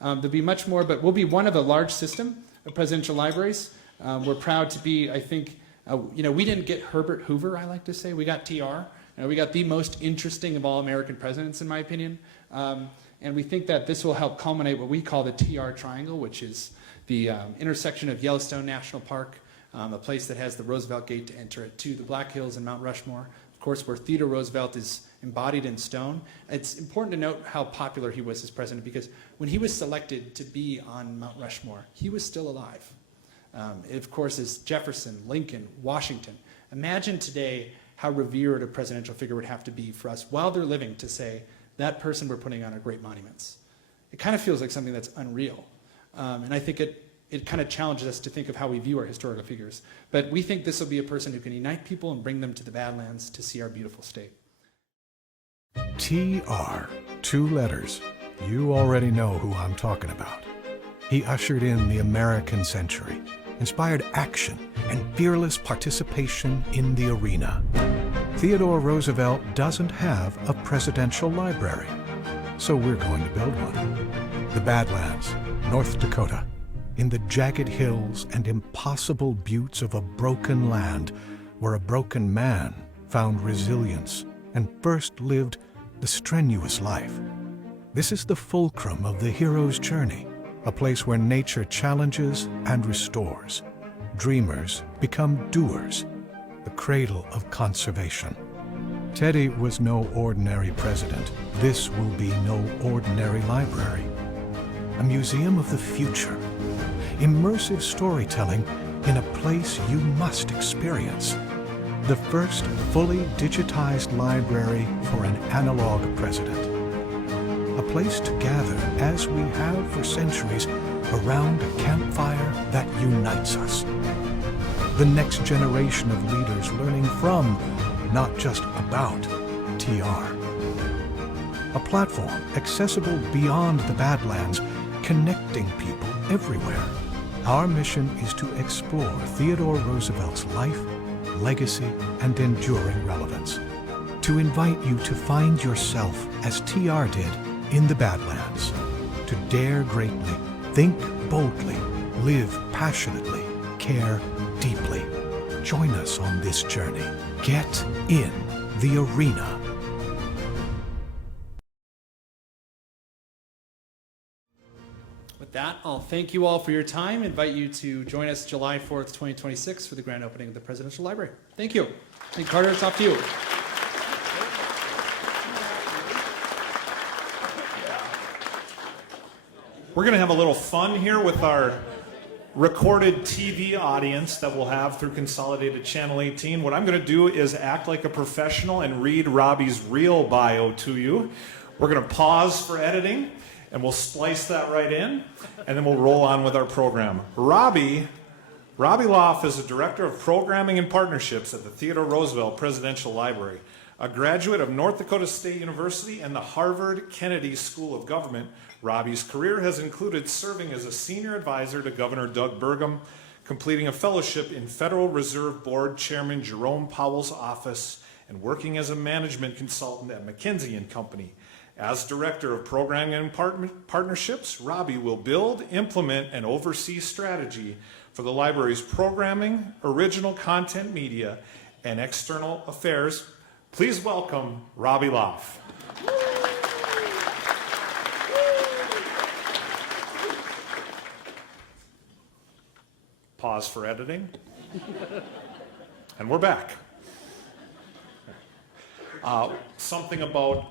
There'll be much more, but we'll be one of a large system of presidential libraries. We're proud to be, I think, we didn't get Herbert Hoover, I like to say. We got TR. We got the most interesting of all American presidents, in my opinion. And we think that this will help culminate what we call the TR Triangle, which is the intersection of Yellowstone National Park, a place that has the Roosevelt Gate to enter it, to the Black Hills and Mount Rushmore, of course, where Theodore Roosevelt is embodied in stone. It's important to note how popular he was as president, because when he was selected to be on Mount Rushmore, he was still alive. Of course, is Jefferson, Lincoln, Washington. Imagine today how revered a presidential figure would have to be for us while they're living to say, that person we're putting on our great monuments. It kind of feels like something that's unreal. And I think it kind of challenges us to think of how we view our historical figures. But we think this will be a person who can unite people and bring them to the Badlands to see our beautiful state. TR, 2 letters. You already know who I'm talking about. He ushered in the American century, inspired action and fearless participation in the arena. Theodore Roosevelt doesn't have a presidential library, so we're going to build one. The Badlands, North Dakota, in the jagged hills and impossible buttes of a broken land where a broken man found resilience and first lived the strenuous life. This is the fulcrum of the hero's journey, a place where nature challenges and restores. Dreamers become doers, the cradle of conservation. Teddy was no ordinary president. This will be no ordinary library. A museum of the future. Immersive storytelling in a place you must experience. The first fully digitized library for an analog president. A place to gather, as we have for centuries, around a campfire that unites us. The next generation of leaders learning from, not just about, TR. A platform accessible beyond the Badlands, connecting people everywhere. Our mission is to explore Theodore Roosevelt's life, legacy, and enduring relevance. To invite you to find yourself, as TR did, in the Badlands. To dare greatly, think boldly, live passionately, care deeply. Join us on this journey. Get in the arena. With that, I'll thank you all for your time. Invite you to join us July 4th, 2026 for the grand opening of the Presidential Library. Thank you. And Carter, it's off to you. We're going to have a little fun here with our recorded TV audience that we'll have through Consolidated Channel 18. What I'm going to do is act like a professional and read Robbie's real bio to you. We're going to pause for editing, and we'll splice that right in, and then we'll roll on with our program. Robbie Loff is a Director of Programming and Partnerships at the Theodore Roosevelt Presidential Library. A graduate of North Dakota State University and the Harvard Kennedy School of Government, Robbie's career has included serving as a senior advisor to Governor Doug Burgum, completing a fellowship in Federal Reserve Board Chairman Jerome Powell's office, and working as a management consultant at McKinsey & Company. As Director of Programming and Partnerships, Robbie will build, implement, and oversee strategy for the library's programming, original content media, and external affairs. Please welcome Robbie Loff. Pause for editing. And we're back. Something about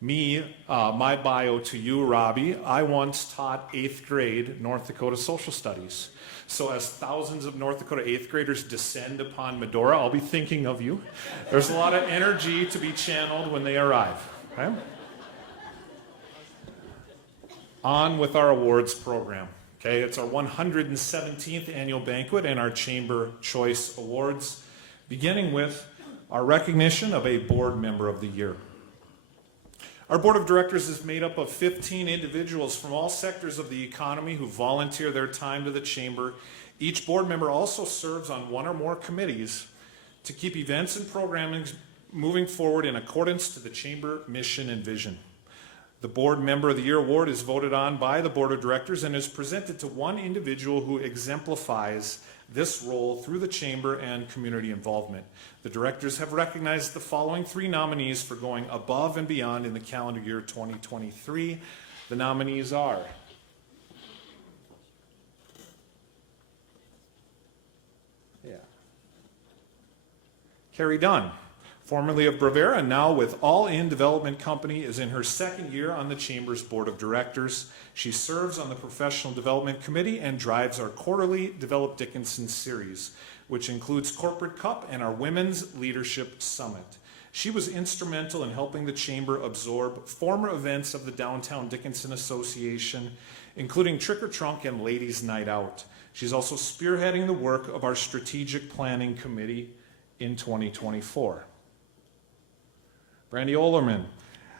me, my bio to you, Robbie. I once taught 8th grade North Dakota social studies. So as thousands of North Dakota 8th graders descend upon Medora, I'll be thinking of you. There's a lot of energy to be channeled when they arrive. Okay? On with our awards program. Okay, it's our 117th annual banquet and our Chamber Choice Awards, beginning with our recognition of a Board Member of the Year. Our Board of Directors is made up of 15 individuals from all sectors of the economy who volunteer their time to the Chamber. Each board member also serves on one or more committees to keep events and programming moving forward in accordance to the Chamber mission and vision. The Board Member of the Year award is voted on by the Board of Directors and is presented to one individual who exemplifies this role through the Chamber and community involvement. The directors have recognized the following 3 nominees for going above and beyond in the calendar year 2023. The nominees are Carrie Dunn, formerly of Brevera and now with All In Development Company, is in her 2nd year on the Chamber's Board of Directors. She serves on the Professional Development Committee and drives our quarterly Develop Dickinson series, which includes Corporate Cup and our Women's Leadership Summit. She was instrumental in helping the Chamber absorb former events of the Downtown Dickinson Association, including Trick or Trunk and Ladies' Night Out. She's also spearheading the work of our Strategic Planning Committee in 2024. Brandy Olerman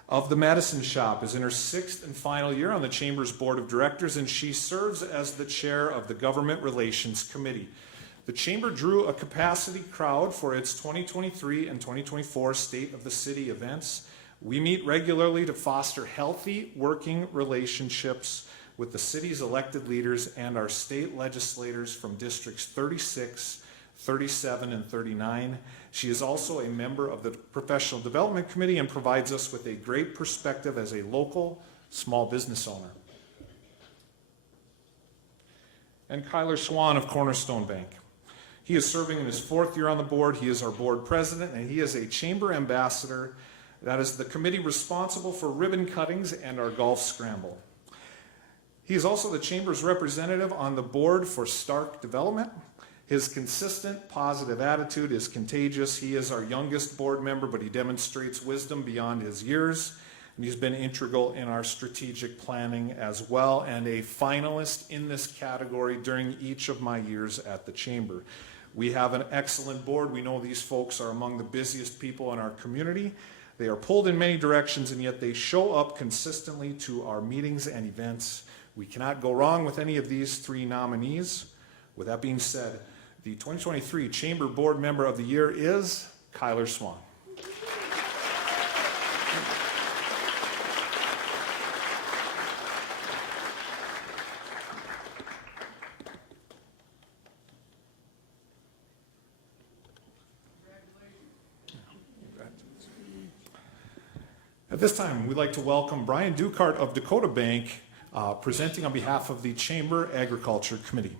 of the Medicine Shop is in her 6th and final year on the Chamber's Board of Directors, and she serves as the chair of the Government Relations Committee. The Chamber drew a capacity crowd for its 2023 and 2024 State of the City events. We meet regularly to foster healthy working relationships with the city's elected leaders and our state legislators from districts 36, 37, and 39. She is also a member of the Professional Development Committee and provides us with a great perspective as a local small business owner. And Kyler Swan of Cornerstone Bank. He is serving in his 4th year on the board. He is our board president, and he is a chamber ambassador. That is the committee responsible for ribbon cuttings and our golf scramble. He is also the chamber's representative on the board for Stark Development. His consistent, positive attitude is contagious. He is our youngest board member, but he demonstrates wisdom beyond his years. And he's been integral in our strategic planning as well, and a finalist in this category during each of my years at the chamber. We have an excellent board. We know these folks are among the busiest people in our community. They are pulled in many directions, and yet they show up consistently to our meetings and events. We cannot go wrong with any of these 3 nominees. With that being said, the 2023 Chamber Board Member of the Year is Kyler Swan. At this time, we'd like to welcome Brian Dukart of Dakota Bank, presenting on behalf of the Chamber Agriculture Committee.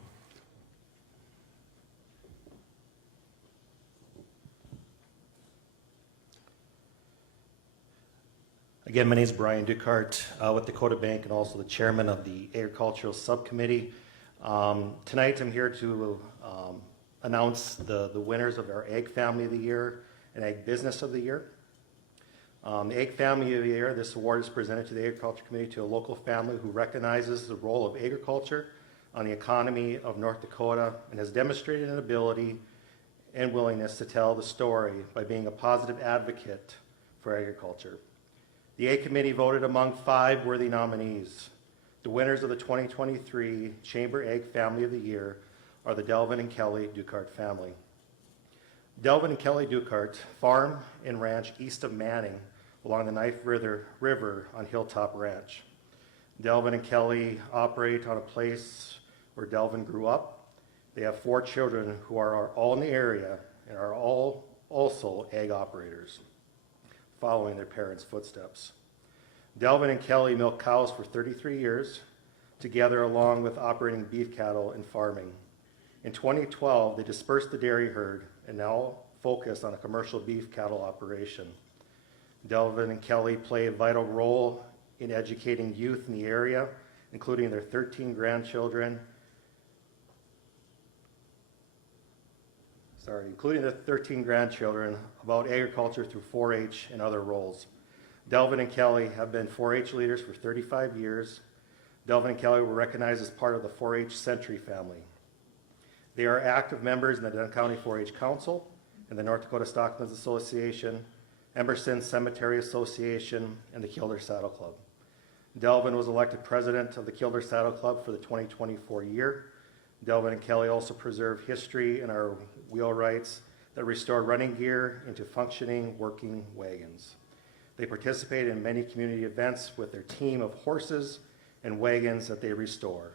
Again, my name is Brian Dukart with Dakota Bank and also the chairman of the Agricultural Subcommittee. Tonight I'm here to announce the winners of our Ag Family of the Year and Ag Business of the Year. The Ag Family of the Year, this award is presented to the Agriculture Committee to a local family who recognizes the role of agriculture on the economy of North Dakota and has demonstrated an ability and willingness to tell the story by being a positive advocate for agriculture. The Ag Committee voted among 5 worthy nominees. The winners of the 2023 Chamber Ag Family of the Year are the Delvin and Kelly Dukart family. Delvin and Kelly Dukart farm and ranch east of Manning along the Knife River on Hilltop Ranch. Delvin and Kelly operate on a place where Delvin grew up. They have 4 children who are all in the area and are all also ag operators, following their parents' footsteps. Delvin and Kelly milk cows for 33 years, together along with operating beef cattle and farming. In 2012, they dispersed the dairy herd and now focus on a commercial beef cattle operation. Delvin and Kelly play a vital role in educating youth in the area, including their 13 grandchildren, about agriculture through 4-H and other roles. Delvin and Kelly have been 4-H leaders for 35 years. Delvin and Kelly were recognized as part of the 4-H Century family. They are active members in the Dunn County 4-H Council and the North Dakota Stockmen's Association, Emerson Cemetery Association, and the Kilder Saddle Club. Delvin was elected president of the Kilder Saddle Club for the 2024 year. Delvin and Kelly also preserve history in our wheelwrights that restore running gear into functioning working wagons. They participate in many community events with their team of horses and wagons that they restore.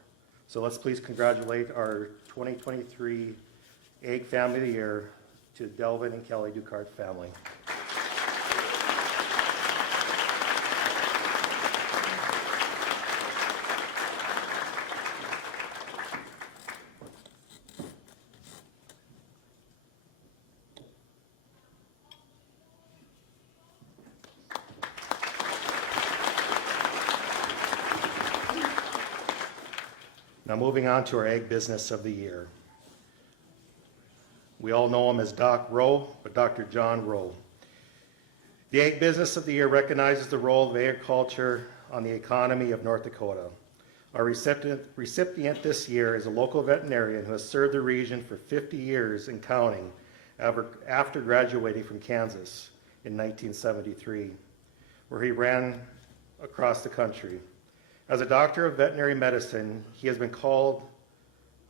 So let's please congratulate our 2023 Ag Family of the Year to Delvin and Kelly Dukart family. Now moving on to our Ag Business of the Year. We all know him as Doc Rowe, but Dr. John Rowe. The Ag Business of the Year recognizes the role of agriculture on the economy of North Dakota. Our recipient this year is a local veterinarian who has served the region for 50 years and counting after graduating from Kansas in 1973, where he ran across the country. As a doctor of veterinary medicine, he has been called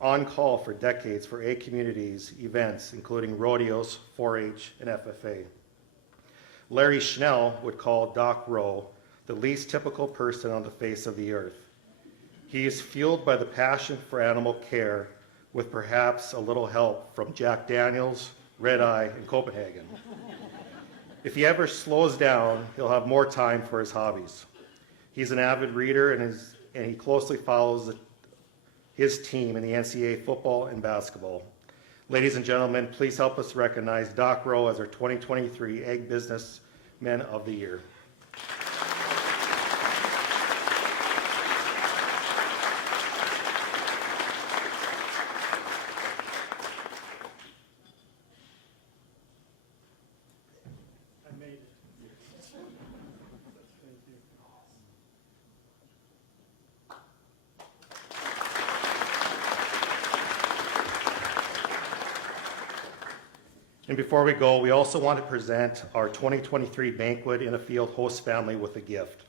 on call for decades for egg communities events, including rodeos, 4-H, and FFA. Larry Schnell would call Doc Rowe the least typical person on the face of the earth. He is fueled by the passion for animal care, with perhaps a little help from Jack Daniels, Red Eye, and Copenhagen. If he ever slows down, he'll have more time for his hobbies. He's an avid reader and he closely follows his team in the NCAA football and basketball. Ladies and gentlemen, please help us recognize Doc Rowe as our 2023 Egg Businessman of the Year. And before we go, we also want to present our 2023 Banquet in a Field host family with a gift.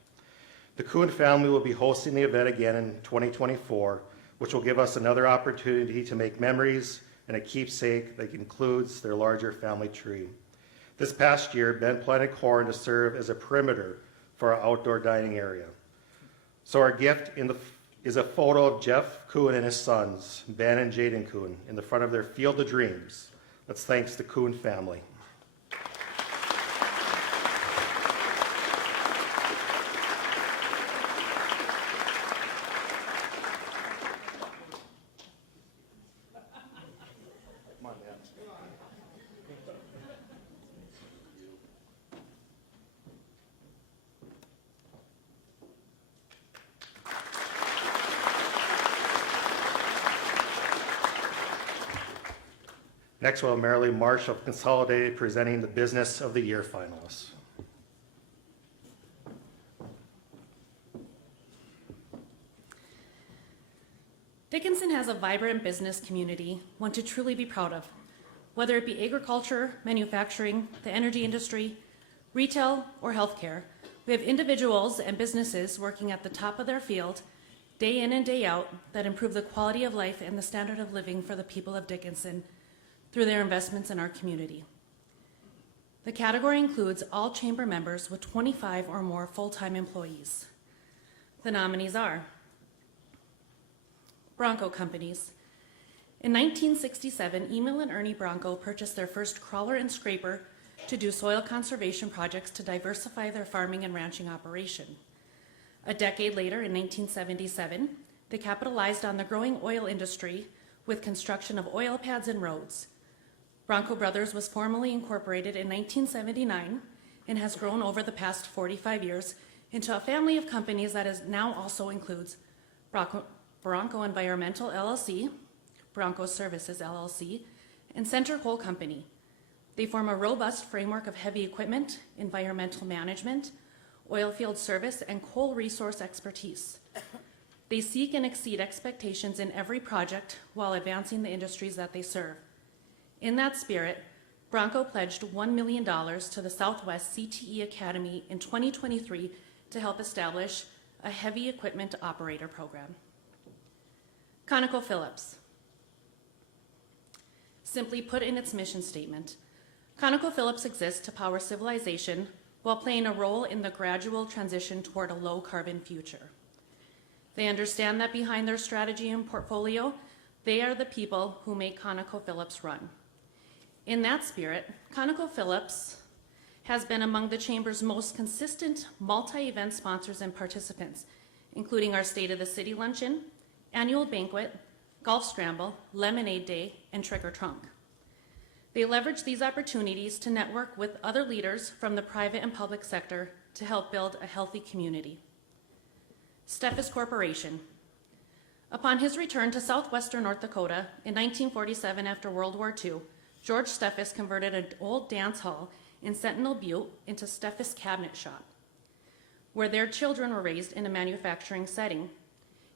The Kuhn family will be hosting the event again in 2024, which will give us another opportunity to make memories and a keepsake that includes their larger family tree. This past year, Ben planted corn to serve as a perimeter for our outdoor dining area. So our gift is a photo of Jeff Kuhn and his sons, Ben and Jaden Kuhn, in the front of their Field of Dreams. That's thanks to Kuhn family. Come on, man. Next, we'll have Marilee Marsh of Consolidated presenting the Business of the Year finalists. Dickinson has a vibrant business community, one to truly be proud of. Whether it be agriculture, manufacturing, the energy industry, retail, or healthcare, we have individuals and businesses working at the top of their field, day in and day out, that improve the quality of life and the standard of living for the people of Dickinson through their investments in our community. The category includes all chamber members with 25 or more full-time employees. The nominees are Bronco Companies. In 1967, Emil and Ernie Bronco purchased their first crawler and scraper to do soil conservation projects to diversify their farming and ranching operation. A decade later, in 1977, they capitalized on the growing oil industry with construction of oil pads and roads. Bronco Brothers was formally incorporated in 1979 and has grown over the past 45 years into a family of companies that is now also includes Bronco Environmental LLC, Bronco Services LLC, and Center Coal Company. They form a robust framework of heavy equipment, environmental management, oil field service, and coal resource expertise. They seek and exceed expectations in every project while advancing the industries that they serve. In that spirit, Bronco pledged $1 million to the Southwest CTE Academy in 2023 to help establish a heavy equipment operator program. ConocoPhillips. Simply put in its mission statement, ConocoPhillips exists to power civilization while playing a role in the gradual transition toward a low-carbon future. They understand that behind their strategy and portfolio, they are the people who make ConocoPhillips run. In that spirit, ConocoPhillips has been among the Chamber's most consistent multi-event sponsors and participants, including our State of the City Luncheon, Annual Banquet, Golf Scramble, Lemonade Day, and Trick or Trunk. They leverage these opportunities to network with other leaders from the private and public sector to help build a healthy community. Steffes Corporation. Upon his return to southwestern North Dakota in 1947 after World War II, George Steffes converted an old dance hall in Sentinel Butte into Steffes Cabinet Shop, where their children were raised in a manufacturing setting.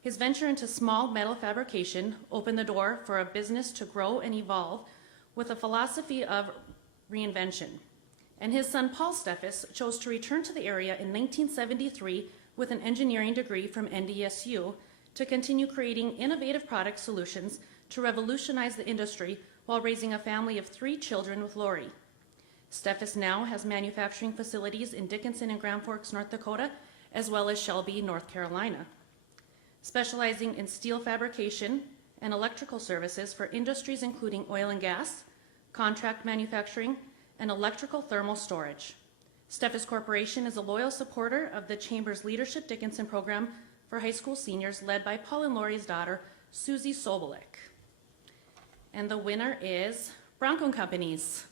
His venture into small metal fabrication opened the door for a business to grow and evolve with a philosophy of reinvention. And his son, Paul Steffes, chose to return to the area in 1973 with an engineering degree from NDSU to continue creating innovative product solutions to revolutionize the industry while raising a family of 3 children with Lori. Steffes now has manufacturing facilities in Dickinson and Grand Forks, North Dakota, as well as Shelby, North Carolina. Specializing in steel fabrication and electrical services for industries including oil and gas, contract manufacturing, and electrical thermal storage. Steffes Corporation is a loyal supporter of the Chamber's Leadership Dickinson program for high school seniors led by Paul and Lori's daughter, Susie Sobolik. And the winner is Bronco Companies.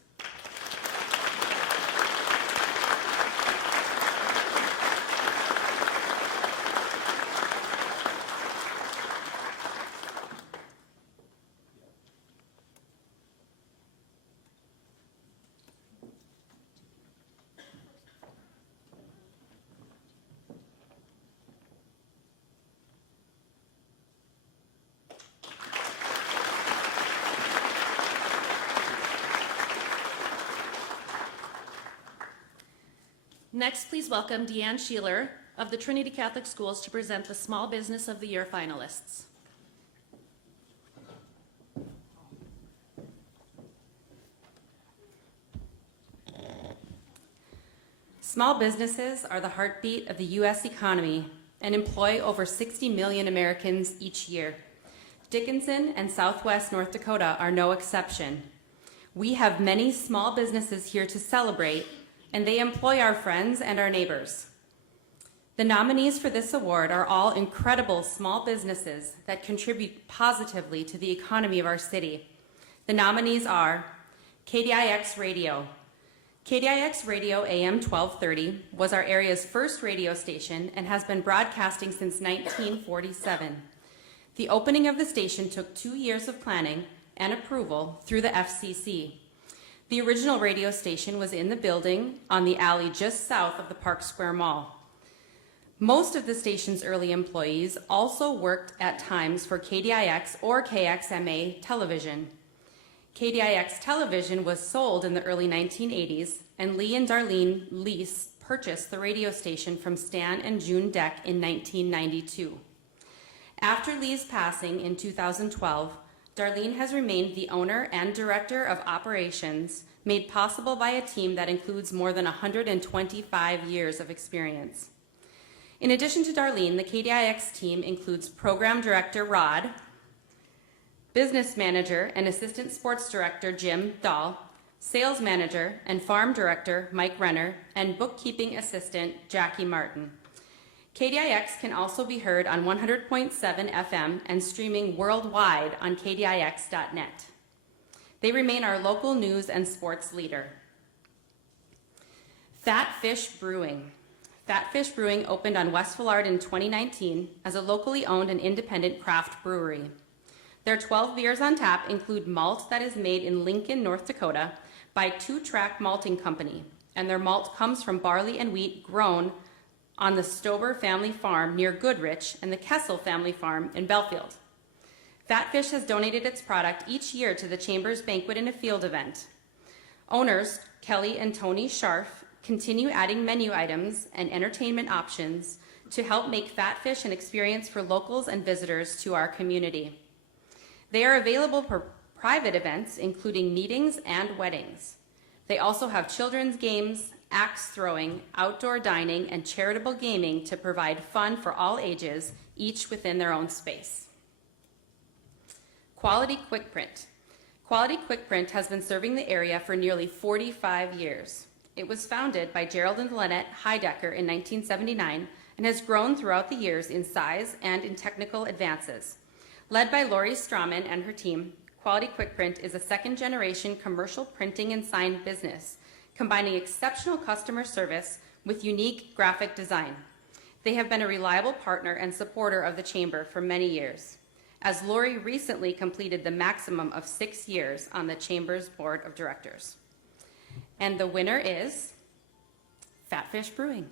Next, please welcome Deanne Sheeler of the Trinity Catholic Schools to present the Small Business of the Year finalists. Small businesses are the heartbeat of the U.S. economy and employ over 60 million Americans each year. Dickinson and Southwest North Dakota are no exception. We have many small businesses here to celebrate, and they employ our friends and our neighbors. The nominees for this award are all incredible small businesses that contribute positively to the economy of our city. The nominees are KDIX Radio. KDIX Radio AM 1230 was our area's first radio station and has been broadcasting since 1947. The opening of the station took 2 years of planning and approval through the FCC. The original radio station was in the building on the alley just south of the Park Square Mall. Most of the station's early employees also worked at times for KDIX or KXMA television. KDIX television was sold in the early 1980s, and Lee and Darlene Lease purchased the radio station from Stan and June Deck in 1992. After Lee's passing in 2012, Darlene has remained the owner and director of operations, made possible by a team that includes more than 125 years of experience. In addition to Darlene, the KDIX team includes program director Rod, business manager and assistant sports director Jim Dahl, sales manager and farm director Mike Renner, and bookkeeping assistant Jackie Martin. KDIX can also be heard on 100.7 FM and streaming worldwide on KDIX.net. They remain our local news and sports leader. Fat Fish Brewing. Fat Fish Brewing opened on West Villard in 2019 as a locally owned and independent craft brewery. Their 12 beers on tap include malt that is made in Lincoln, North Dakota by Two Track Malting Company, and their malt comes from barley and wheat grown on the Stober family farm near Goodrich and the Kessel family farm in Belfield. Fat Fish has donated its product each year to the Chamber's Banquet in a Field event. Owners Kelly and Tony Scharf continue adding menu items and entertainment options to help make Fat Fish an experience for locals and visitors to our community. They are available for private events, including meetings and weddings. They also have children's games, axe throwing, outdoor dining, and charitable gaming to provide fun for all ages, each within their own space. Quality Quick Print. Quality Quick Print has been serving the area for nearly 45 years. It was founded by Gerald and Lynette Heidecker in 1979 and has grown throughout the years in size and in technical advances. Led by Lori Strawman and her team, Quality Quick Print is a second-generation commercial printing and sign business, combining exceptional customer service with unique graphic design. They have been a reliable partner and supporter of the Chamber for many years, as Lori recently completed the maximum of 6 years on the Chamber's Board of Directors. And the winner is Fat Fish Brewing.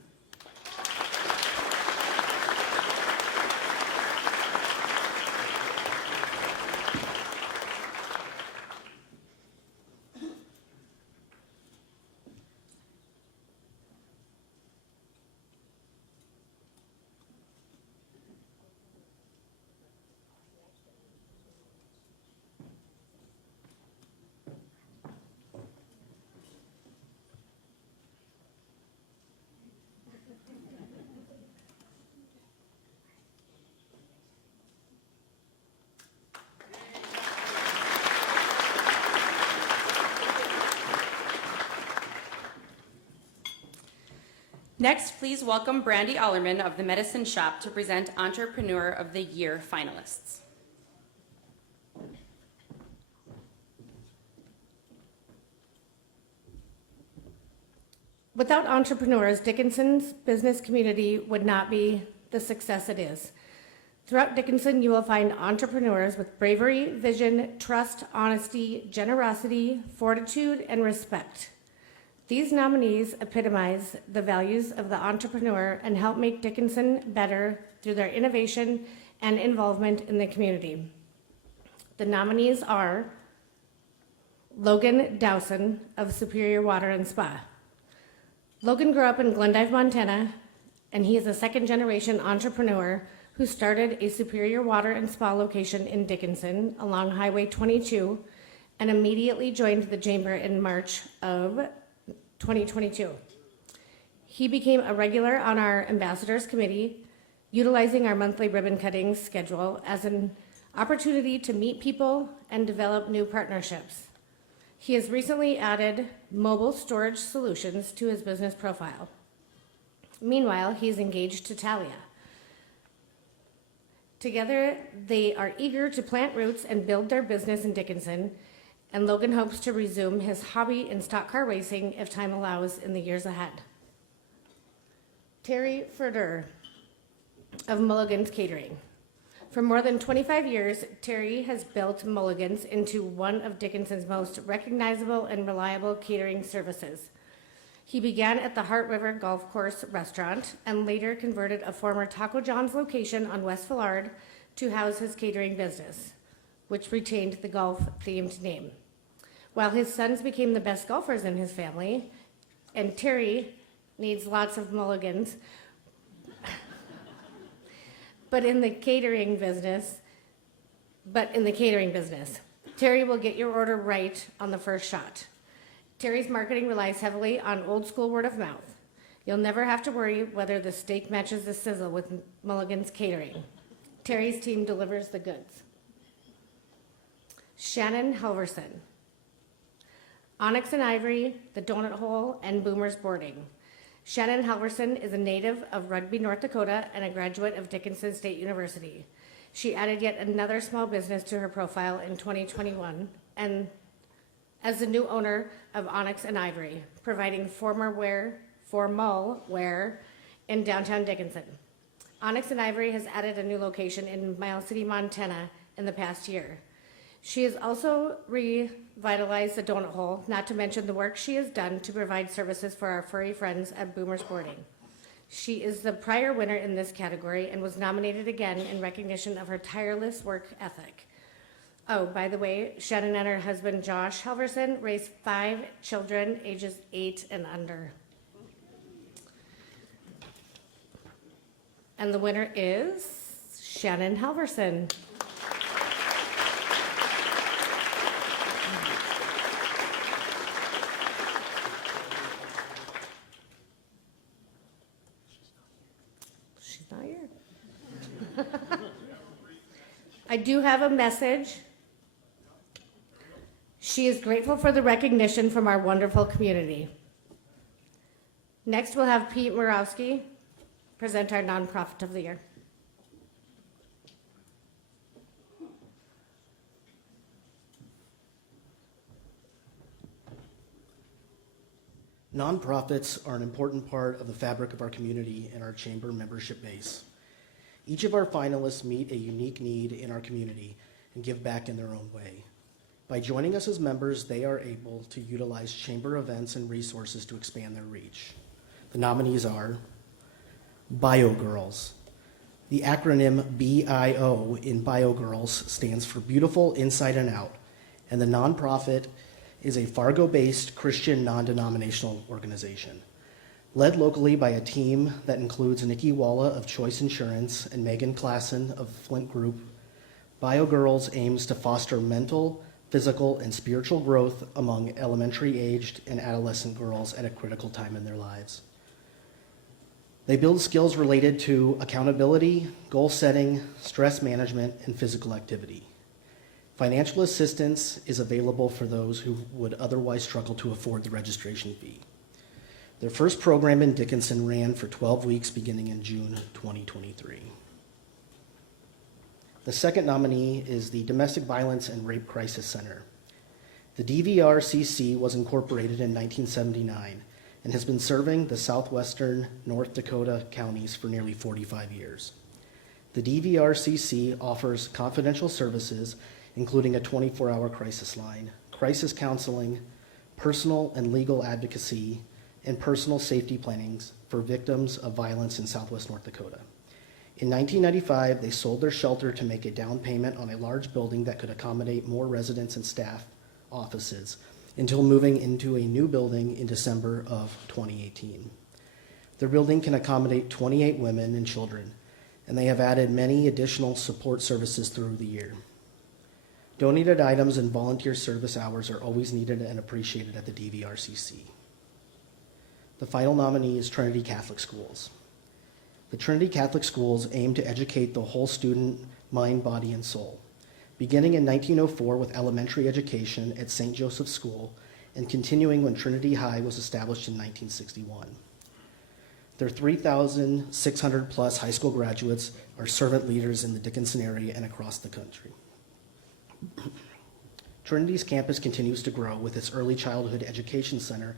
Next, please welcome Brandy Allerman of the Medicine Shop to present Entrepreneur of the Year finalists. Without entrepreneurs, Dickinson's business community would not be the success it is. Throughout Dickinson, you will find entrepreneurs with bravery, vision, trust, honesty, generosity, fortitude, and respect. These nominees epitomize the values of the entrepreneur and help make Dickinson better through their innovation and involvement in the community. The nominees are Logan Dowson of Superior Water and Spa. Logan grew up in Glendive, Montana, and he is a second-generation entrepreneur who started a Superior Water and Spa location in Dickinson along Highway 22 and immediately joined the Chamber in March of 2022. He became a regular on our Ambassadors Committee, utilizing our monthly ribbon cutting schedule as an opportunity to meet people and develop new partnerships. He has recently added mobile storage solutions to his business profile. Meanwhile, he is engaged to Talia. Together, they are eager to plant roots and build their business in Dickinson, and Logan hopes to resume his hobby in stock car racing if time allows in the years ahead. Terry Ferder of Mulligan's Catering. For more than 25 years, Terry has built Mulligan's into one of Dickinson's most recognizable and reliable catering services. He began at the Heart River Golf Course restaurant and later converted a former Taco John's location on West Villard to house his catering business, which retained the golf-themed name. While his sons became the best golfers in his family, and Terry needs lots of Mulligans, but in the catering business, Terry will get your order right on the first shot. Terry's marketing relies heavily on old school word of mouth. You'll never have to worry whether the steak matches the sizzle with Mulligan's Catering. Terry's team delivers the goods. Shannon Halverson. Onyx and Ivory, The Donut Hole, and Boomer's Boarding. Shannon Halverson is a native of Rugby, North Dakota, and a graduate of Dickinson State University. She added yet another small business to her profile in 2021, and as the new owner of Onyx and Ivory, providing formal wear in downtown Dickinson. Onyx and Ivory has added a new location in Miles City, Montana in the past year. She has also revitalized the Donut Hole, not to mention the work she has done to provide services for our furry friends at Boomer's Boarding. She is the prior winner in this category and was nominated again in recognition of her tireless work ethic. Oh, by the way, Shannon and her husband Josh Halverson raised 5 children ages 8 and under. And the winner is Shannon Halverson. She's not here. I do have a message. She is grateful for the recognition from our wonderful community. Next, we'll have Pete Murawski present our Nonprofit of the Year. Nonprofits are an important part of the fabric of our community and our chamber membership base. Each of our finalists meet a unique need in our community and give back in their own way. By joining us as members, they are able to utilize chamber events and resources to expand their reach. The nominees are BioGirls. The acronym BIO in BioGirls stands for Beautiful Inside and Out, and the nonprofit is a Fargo-based Christian non-denominational organization. Led locally by a team that includes Nikki Walla of Choice Insurance and Megan Klassen of Flint Group, BioGirls aims to foster mental, physical, and spiritual growth among elementary-aged and adolescent girls at a critical time in their lives. They build skills related to accountability, goal setting, stress management, and physical activity. Financial assistance is available for those who would otherwise struggle to afford the registration fee. Their first program in Dickinson ran for 12 weeks beginning in June 2023. The second nominee is the Domestic Violence and Rape Crisis Center. The DVRCC was incorporated in 1979 and has been serving the southwestern North Dakota counties for nearly 45 years. The DVRCC offers confidential services, including a 24-hour crisis line, crisis counseling, personal and legal advocacy, and personal safety plannings for victims of violence in southwest North Dakota. In 1995, they sold their shelter to make a down payment on a large building that could accommodate more residents and staff offices until moving into a new building in December of 2018. Their building can accommodate 28 women and children, and they have added many additional support services through the year. Donated items and volunteer service hours are always needed and appreciated at the DVRCC. The final nominee is Trinity Catholic Schools. The Trinity Catholic Schools aim to educate the whole student, mind, body, and soul, beginning in 1904 with elementary education at St. Joseph's School and continuing when Trinity High was established in 1961. Their 3,600 plus high school graduates are servant leaders in the Dickinson area and across the country. Trinity's campus continues to grow with its early childhood education center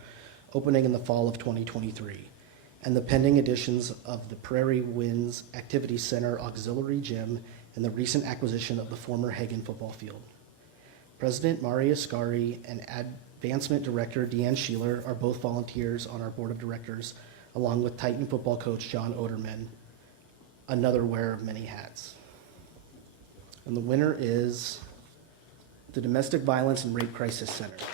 opening in the fall of 2023, and the pending additions of the Prairie Winds Activity Center Auxiliary Gym and the recent acquisition of the former Hagen football field. President Maria Scari and Advancement Director Deanne Sheeler are both volunteers on our board of directors, along with Titan football coach John Oderman, another wearer of many hats. And the winner is the Domestic Violence and Rape Crisis Center.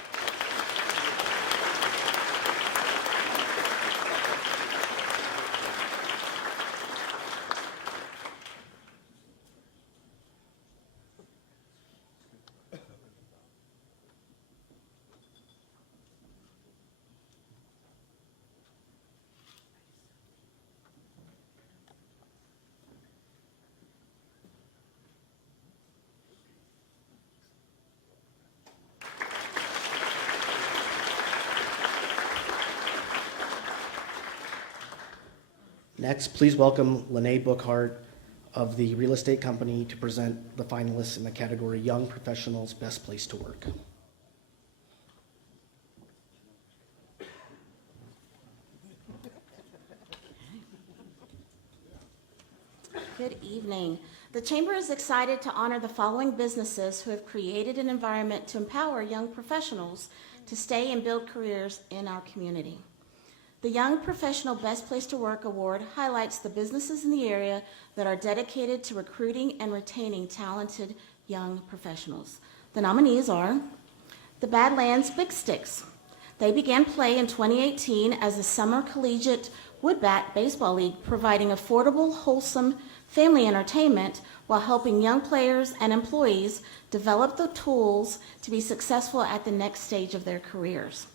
Next, please welcome Lene Bookhart of the real estate company to present the finalists in the category Young Professionals Best Place to Work. Good evening. The Chamber is excited to honor the following businesses who have created an environment to empower young professionals to stay and build careers in our community. The Young Professional Best Place to Work Award highlights the businesses in the area that are dedicated to recruiting and retaining talented young professionals. The nominees are the Badlands Big Sticks. They began play in 2018 as a summer collegiate woodbat baseball league, providing affordable, wholesome family entertainment while helping young players and employees develop the tools to be successful at the next stage of their careers.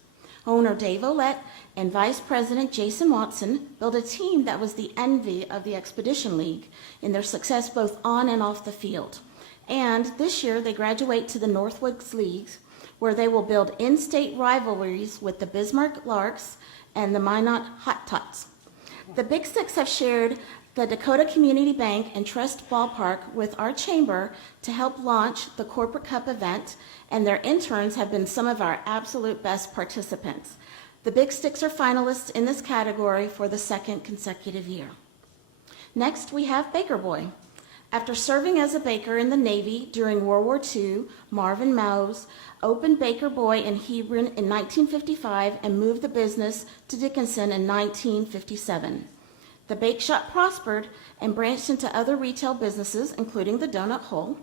Owner Dave Olette and Vice President Jason Watson built a team that was the envy of the Expedition League in their success both on and off the field. And this year they graduate to the Northwoods Leagues, where they will build in-state rivalries with the Bismarck Larks and the Minot Hot Tots. The Big Six have shared the Dakota Community Bank and Trust Ballpark with our chamber to help launch the Corporate Cup event, and their interns have been some of our absolute best participants. The Big Sticks are finalists in this category for the second consecutive year. Next, we have Baker Boy. After serving as a baker in the Navy during World War II, Marvin Mose opened Baker Boy in Hebron in 1955 and moved the business to Dickinson in 1957. The bake shop prospered and branched into other retail businesses, including the Donut Hole.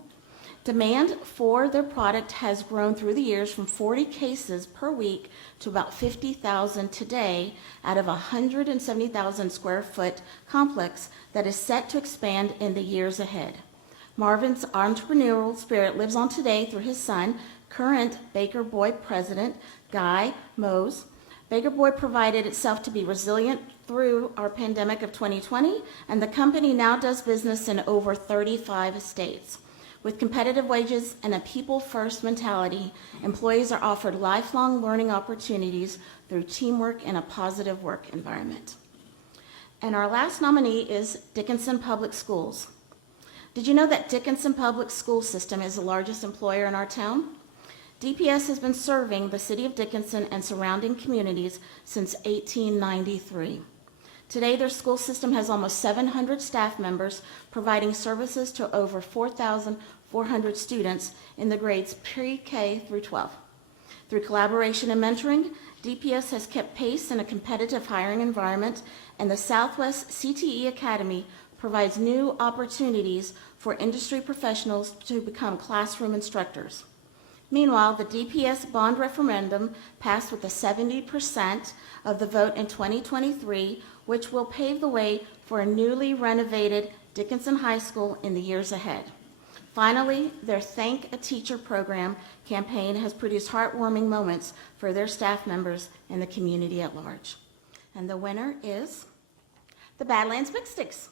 Demand for their product has grown through the years from 40 cases per week to about 50,000 today out of a 170,000 square foot complex that is set to expand in the years ahead. Marvin's entrepreneurial spirit lives on today through his son, current Baker Boy president, Guy Mose. Baker Boy provided itself to be resilient through our pandemic of 2020, and the company now does business in over 35 states. With competitive wages and a people-first mentality, employees are offered lifelong learning opportunities through teamwork and a positive work environment. And our last nominee is Dickinson Public Schools. Did you know that Dickinson Public School System is the largest employer in our town? DPS has been serving the city of Dickinson and surrounding communities since 1893. Today, their school system has almost 700 staff members providing services to over 4,400 students in the grades pre-K through 12. Through collaboration and mentoring, DPS has kept pace in a competitive hiring environment, and the Southwest CTE Academy provides new opportunities for industry professionals to become classroom instructors. Meanwhile, the DPS bond referendum passed with a 70% of the vote in 2023, which will pave the way for a newly renovated Dickinson High School in the years ahead. Finally, their Thank a Teacher program campaign has produced heartwarming moments for their staff members and the community at large. And the winner is the Badlands Big Sticks.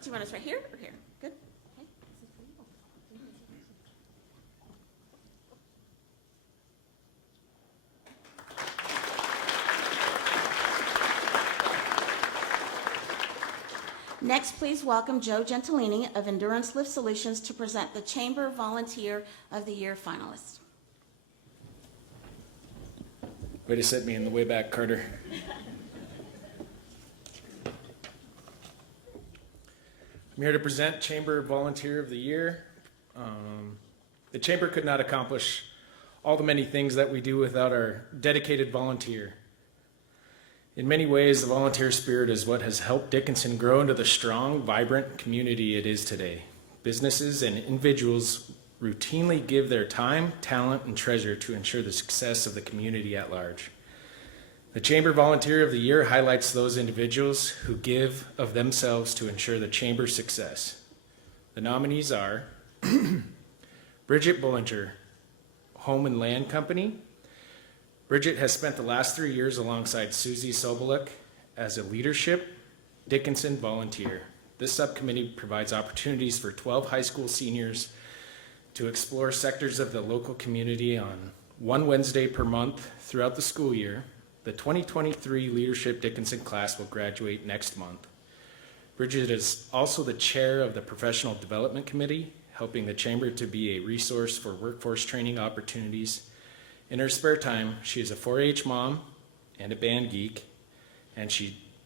Do you want us right here or here? Good. Okay. Next, please welcome Joe Gentilini of Endurance Lift Solutions to present the Chamber Volunteer of the Year finalist. Way to set me in the way back, Carter. I'm here to present Chamber Volunteer of the Year. The Chamber could not accomplish all the many things that we do without our dedicated volunteer. In many ways, the volunteer spirit is what has helped Dickinson grow into the strong, vibrant community it is today. Businesses and individuals routinely give their time, talent, and treasure to ensure the success of the community at large. The Chamber Volunteer of the Year highlights those individuals who give of themselves to ensure the Chamber's success. The nominees are Bridget Bullinger, Home and Land Company. Bridget has spent the last 3 years alongside Susie Soboluk as a leadership Dickinson volunteer. This subcommittee provides opportunities for 12 high school seniors to explore sectors of the local community on one Wednesday per month throughout the school year. The 2023 Leadership Dickinson class will graduate next month. Bridget is also the chair of the Professional Development Committee, helping the Chamber to be a resource for workforce training opportunities. In her spare time, she is a 4-H mom and a band geek, and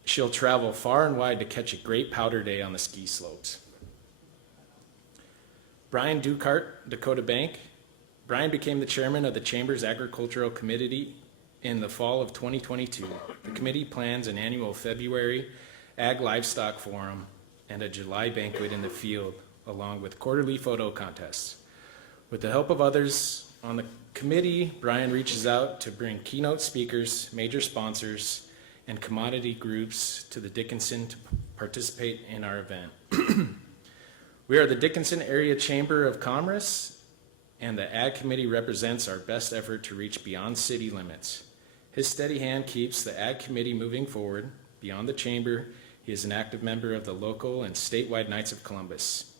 she'll travel far and wide to catch a great powder day on the ski slopes. Brian Ducart, Dakota Bank. Brian became the chairman of the Chamber's Agricultural Committee in the fall of 2022. The committee plans an annual February Ag Livestock Forum and a July banquet in the field, along with quarterly photo contests. With the help of others on the committee, Brian reaches out to bring keynote speakers, major sponsors, and commodity groups to the Dickinson to participate in our event. We are the Dickinson Area Chamber of Commerce, and the Ag Committee represents our best effort to reach beyond city limits. His steady hand keeps the Ag Committee moving forward. Beyond the Chamber, he is an active member of the local and statewide Knights of Columbus.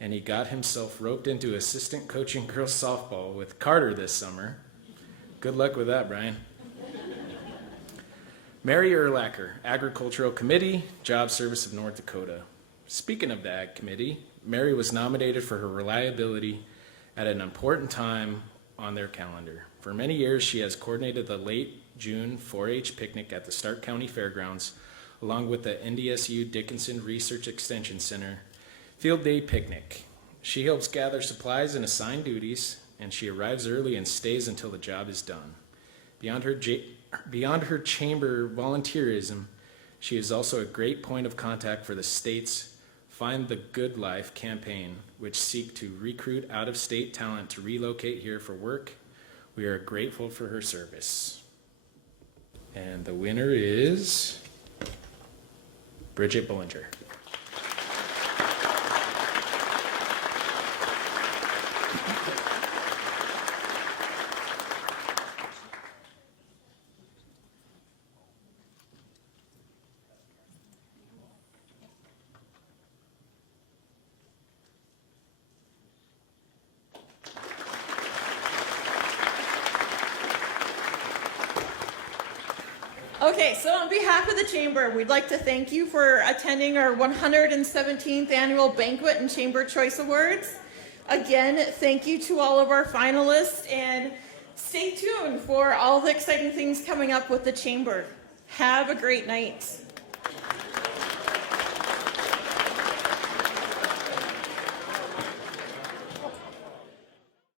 And he got himself roped into assistant coaching girls softball with Carter this summer. Good luck with that, Brian. Mary Erlacher, Agricultural Committee, Job Service of North Dakota. Speaking of the Ag Committee, Mary was nominated for her reliability at an important time on their calendar. For many years, she has coordinated the late June 4-H picnic at the Stark County Fairgrounds, along with the NDSU Dickinson Research Extension Center Field Day Picnic. She helps gather supplies and assign duties, and she arrives early and stays until the job is done. Beyond her chamber volunteerism, she is also a great point of contact for the state's Find the Good Life campaign, which seek to recruit out-of-state talent to relocate here for work. We are grateful for her service. And the winner is Bridget Bullinger. Okay, so on behalf of the Chamber, we'd like to thank you for attending our 117th Annual Banquet and Chamber Choice Awards. Again, thank you to all of our finalists, and stay tuned for all the exciting things coming up with the Chamber. Have a great night.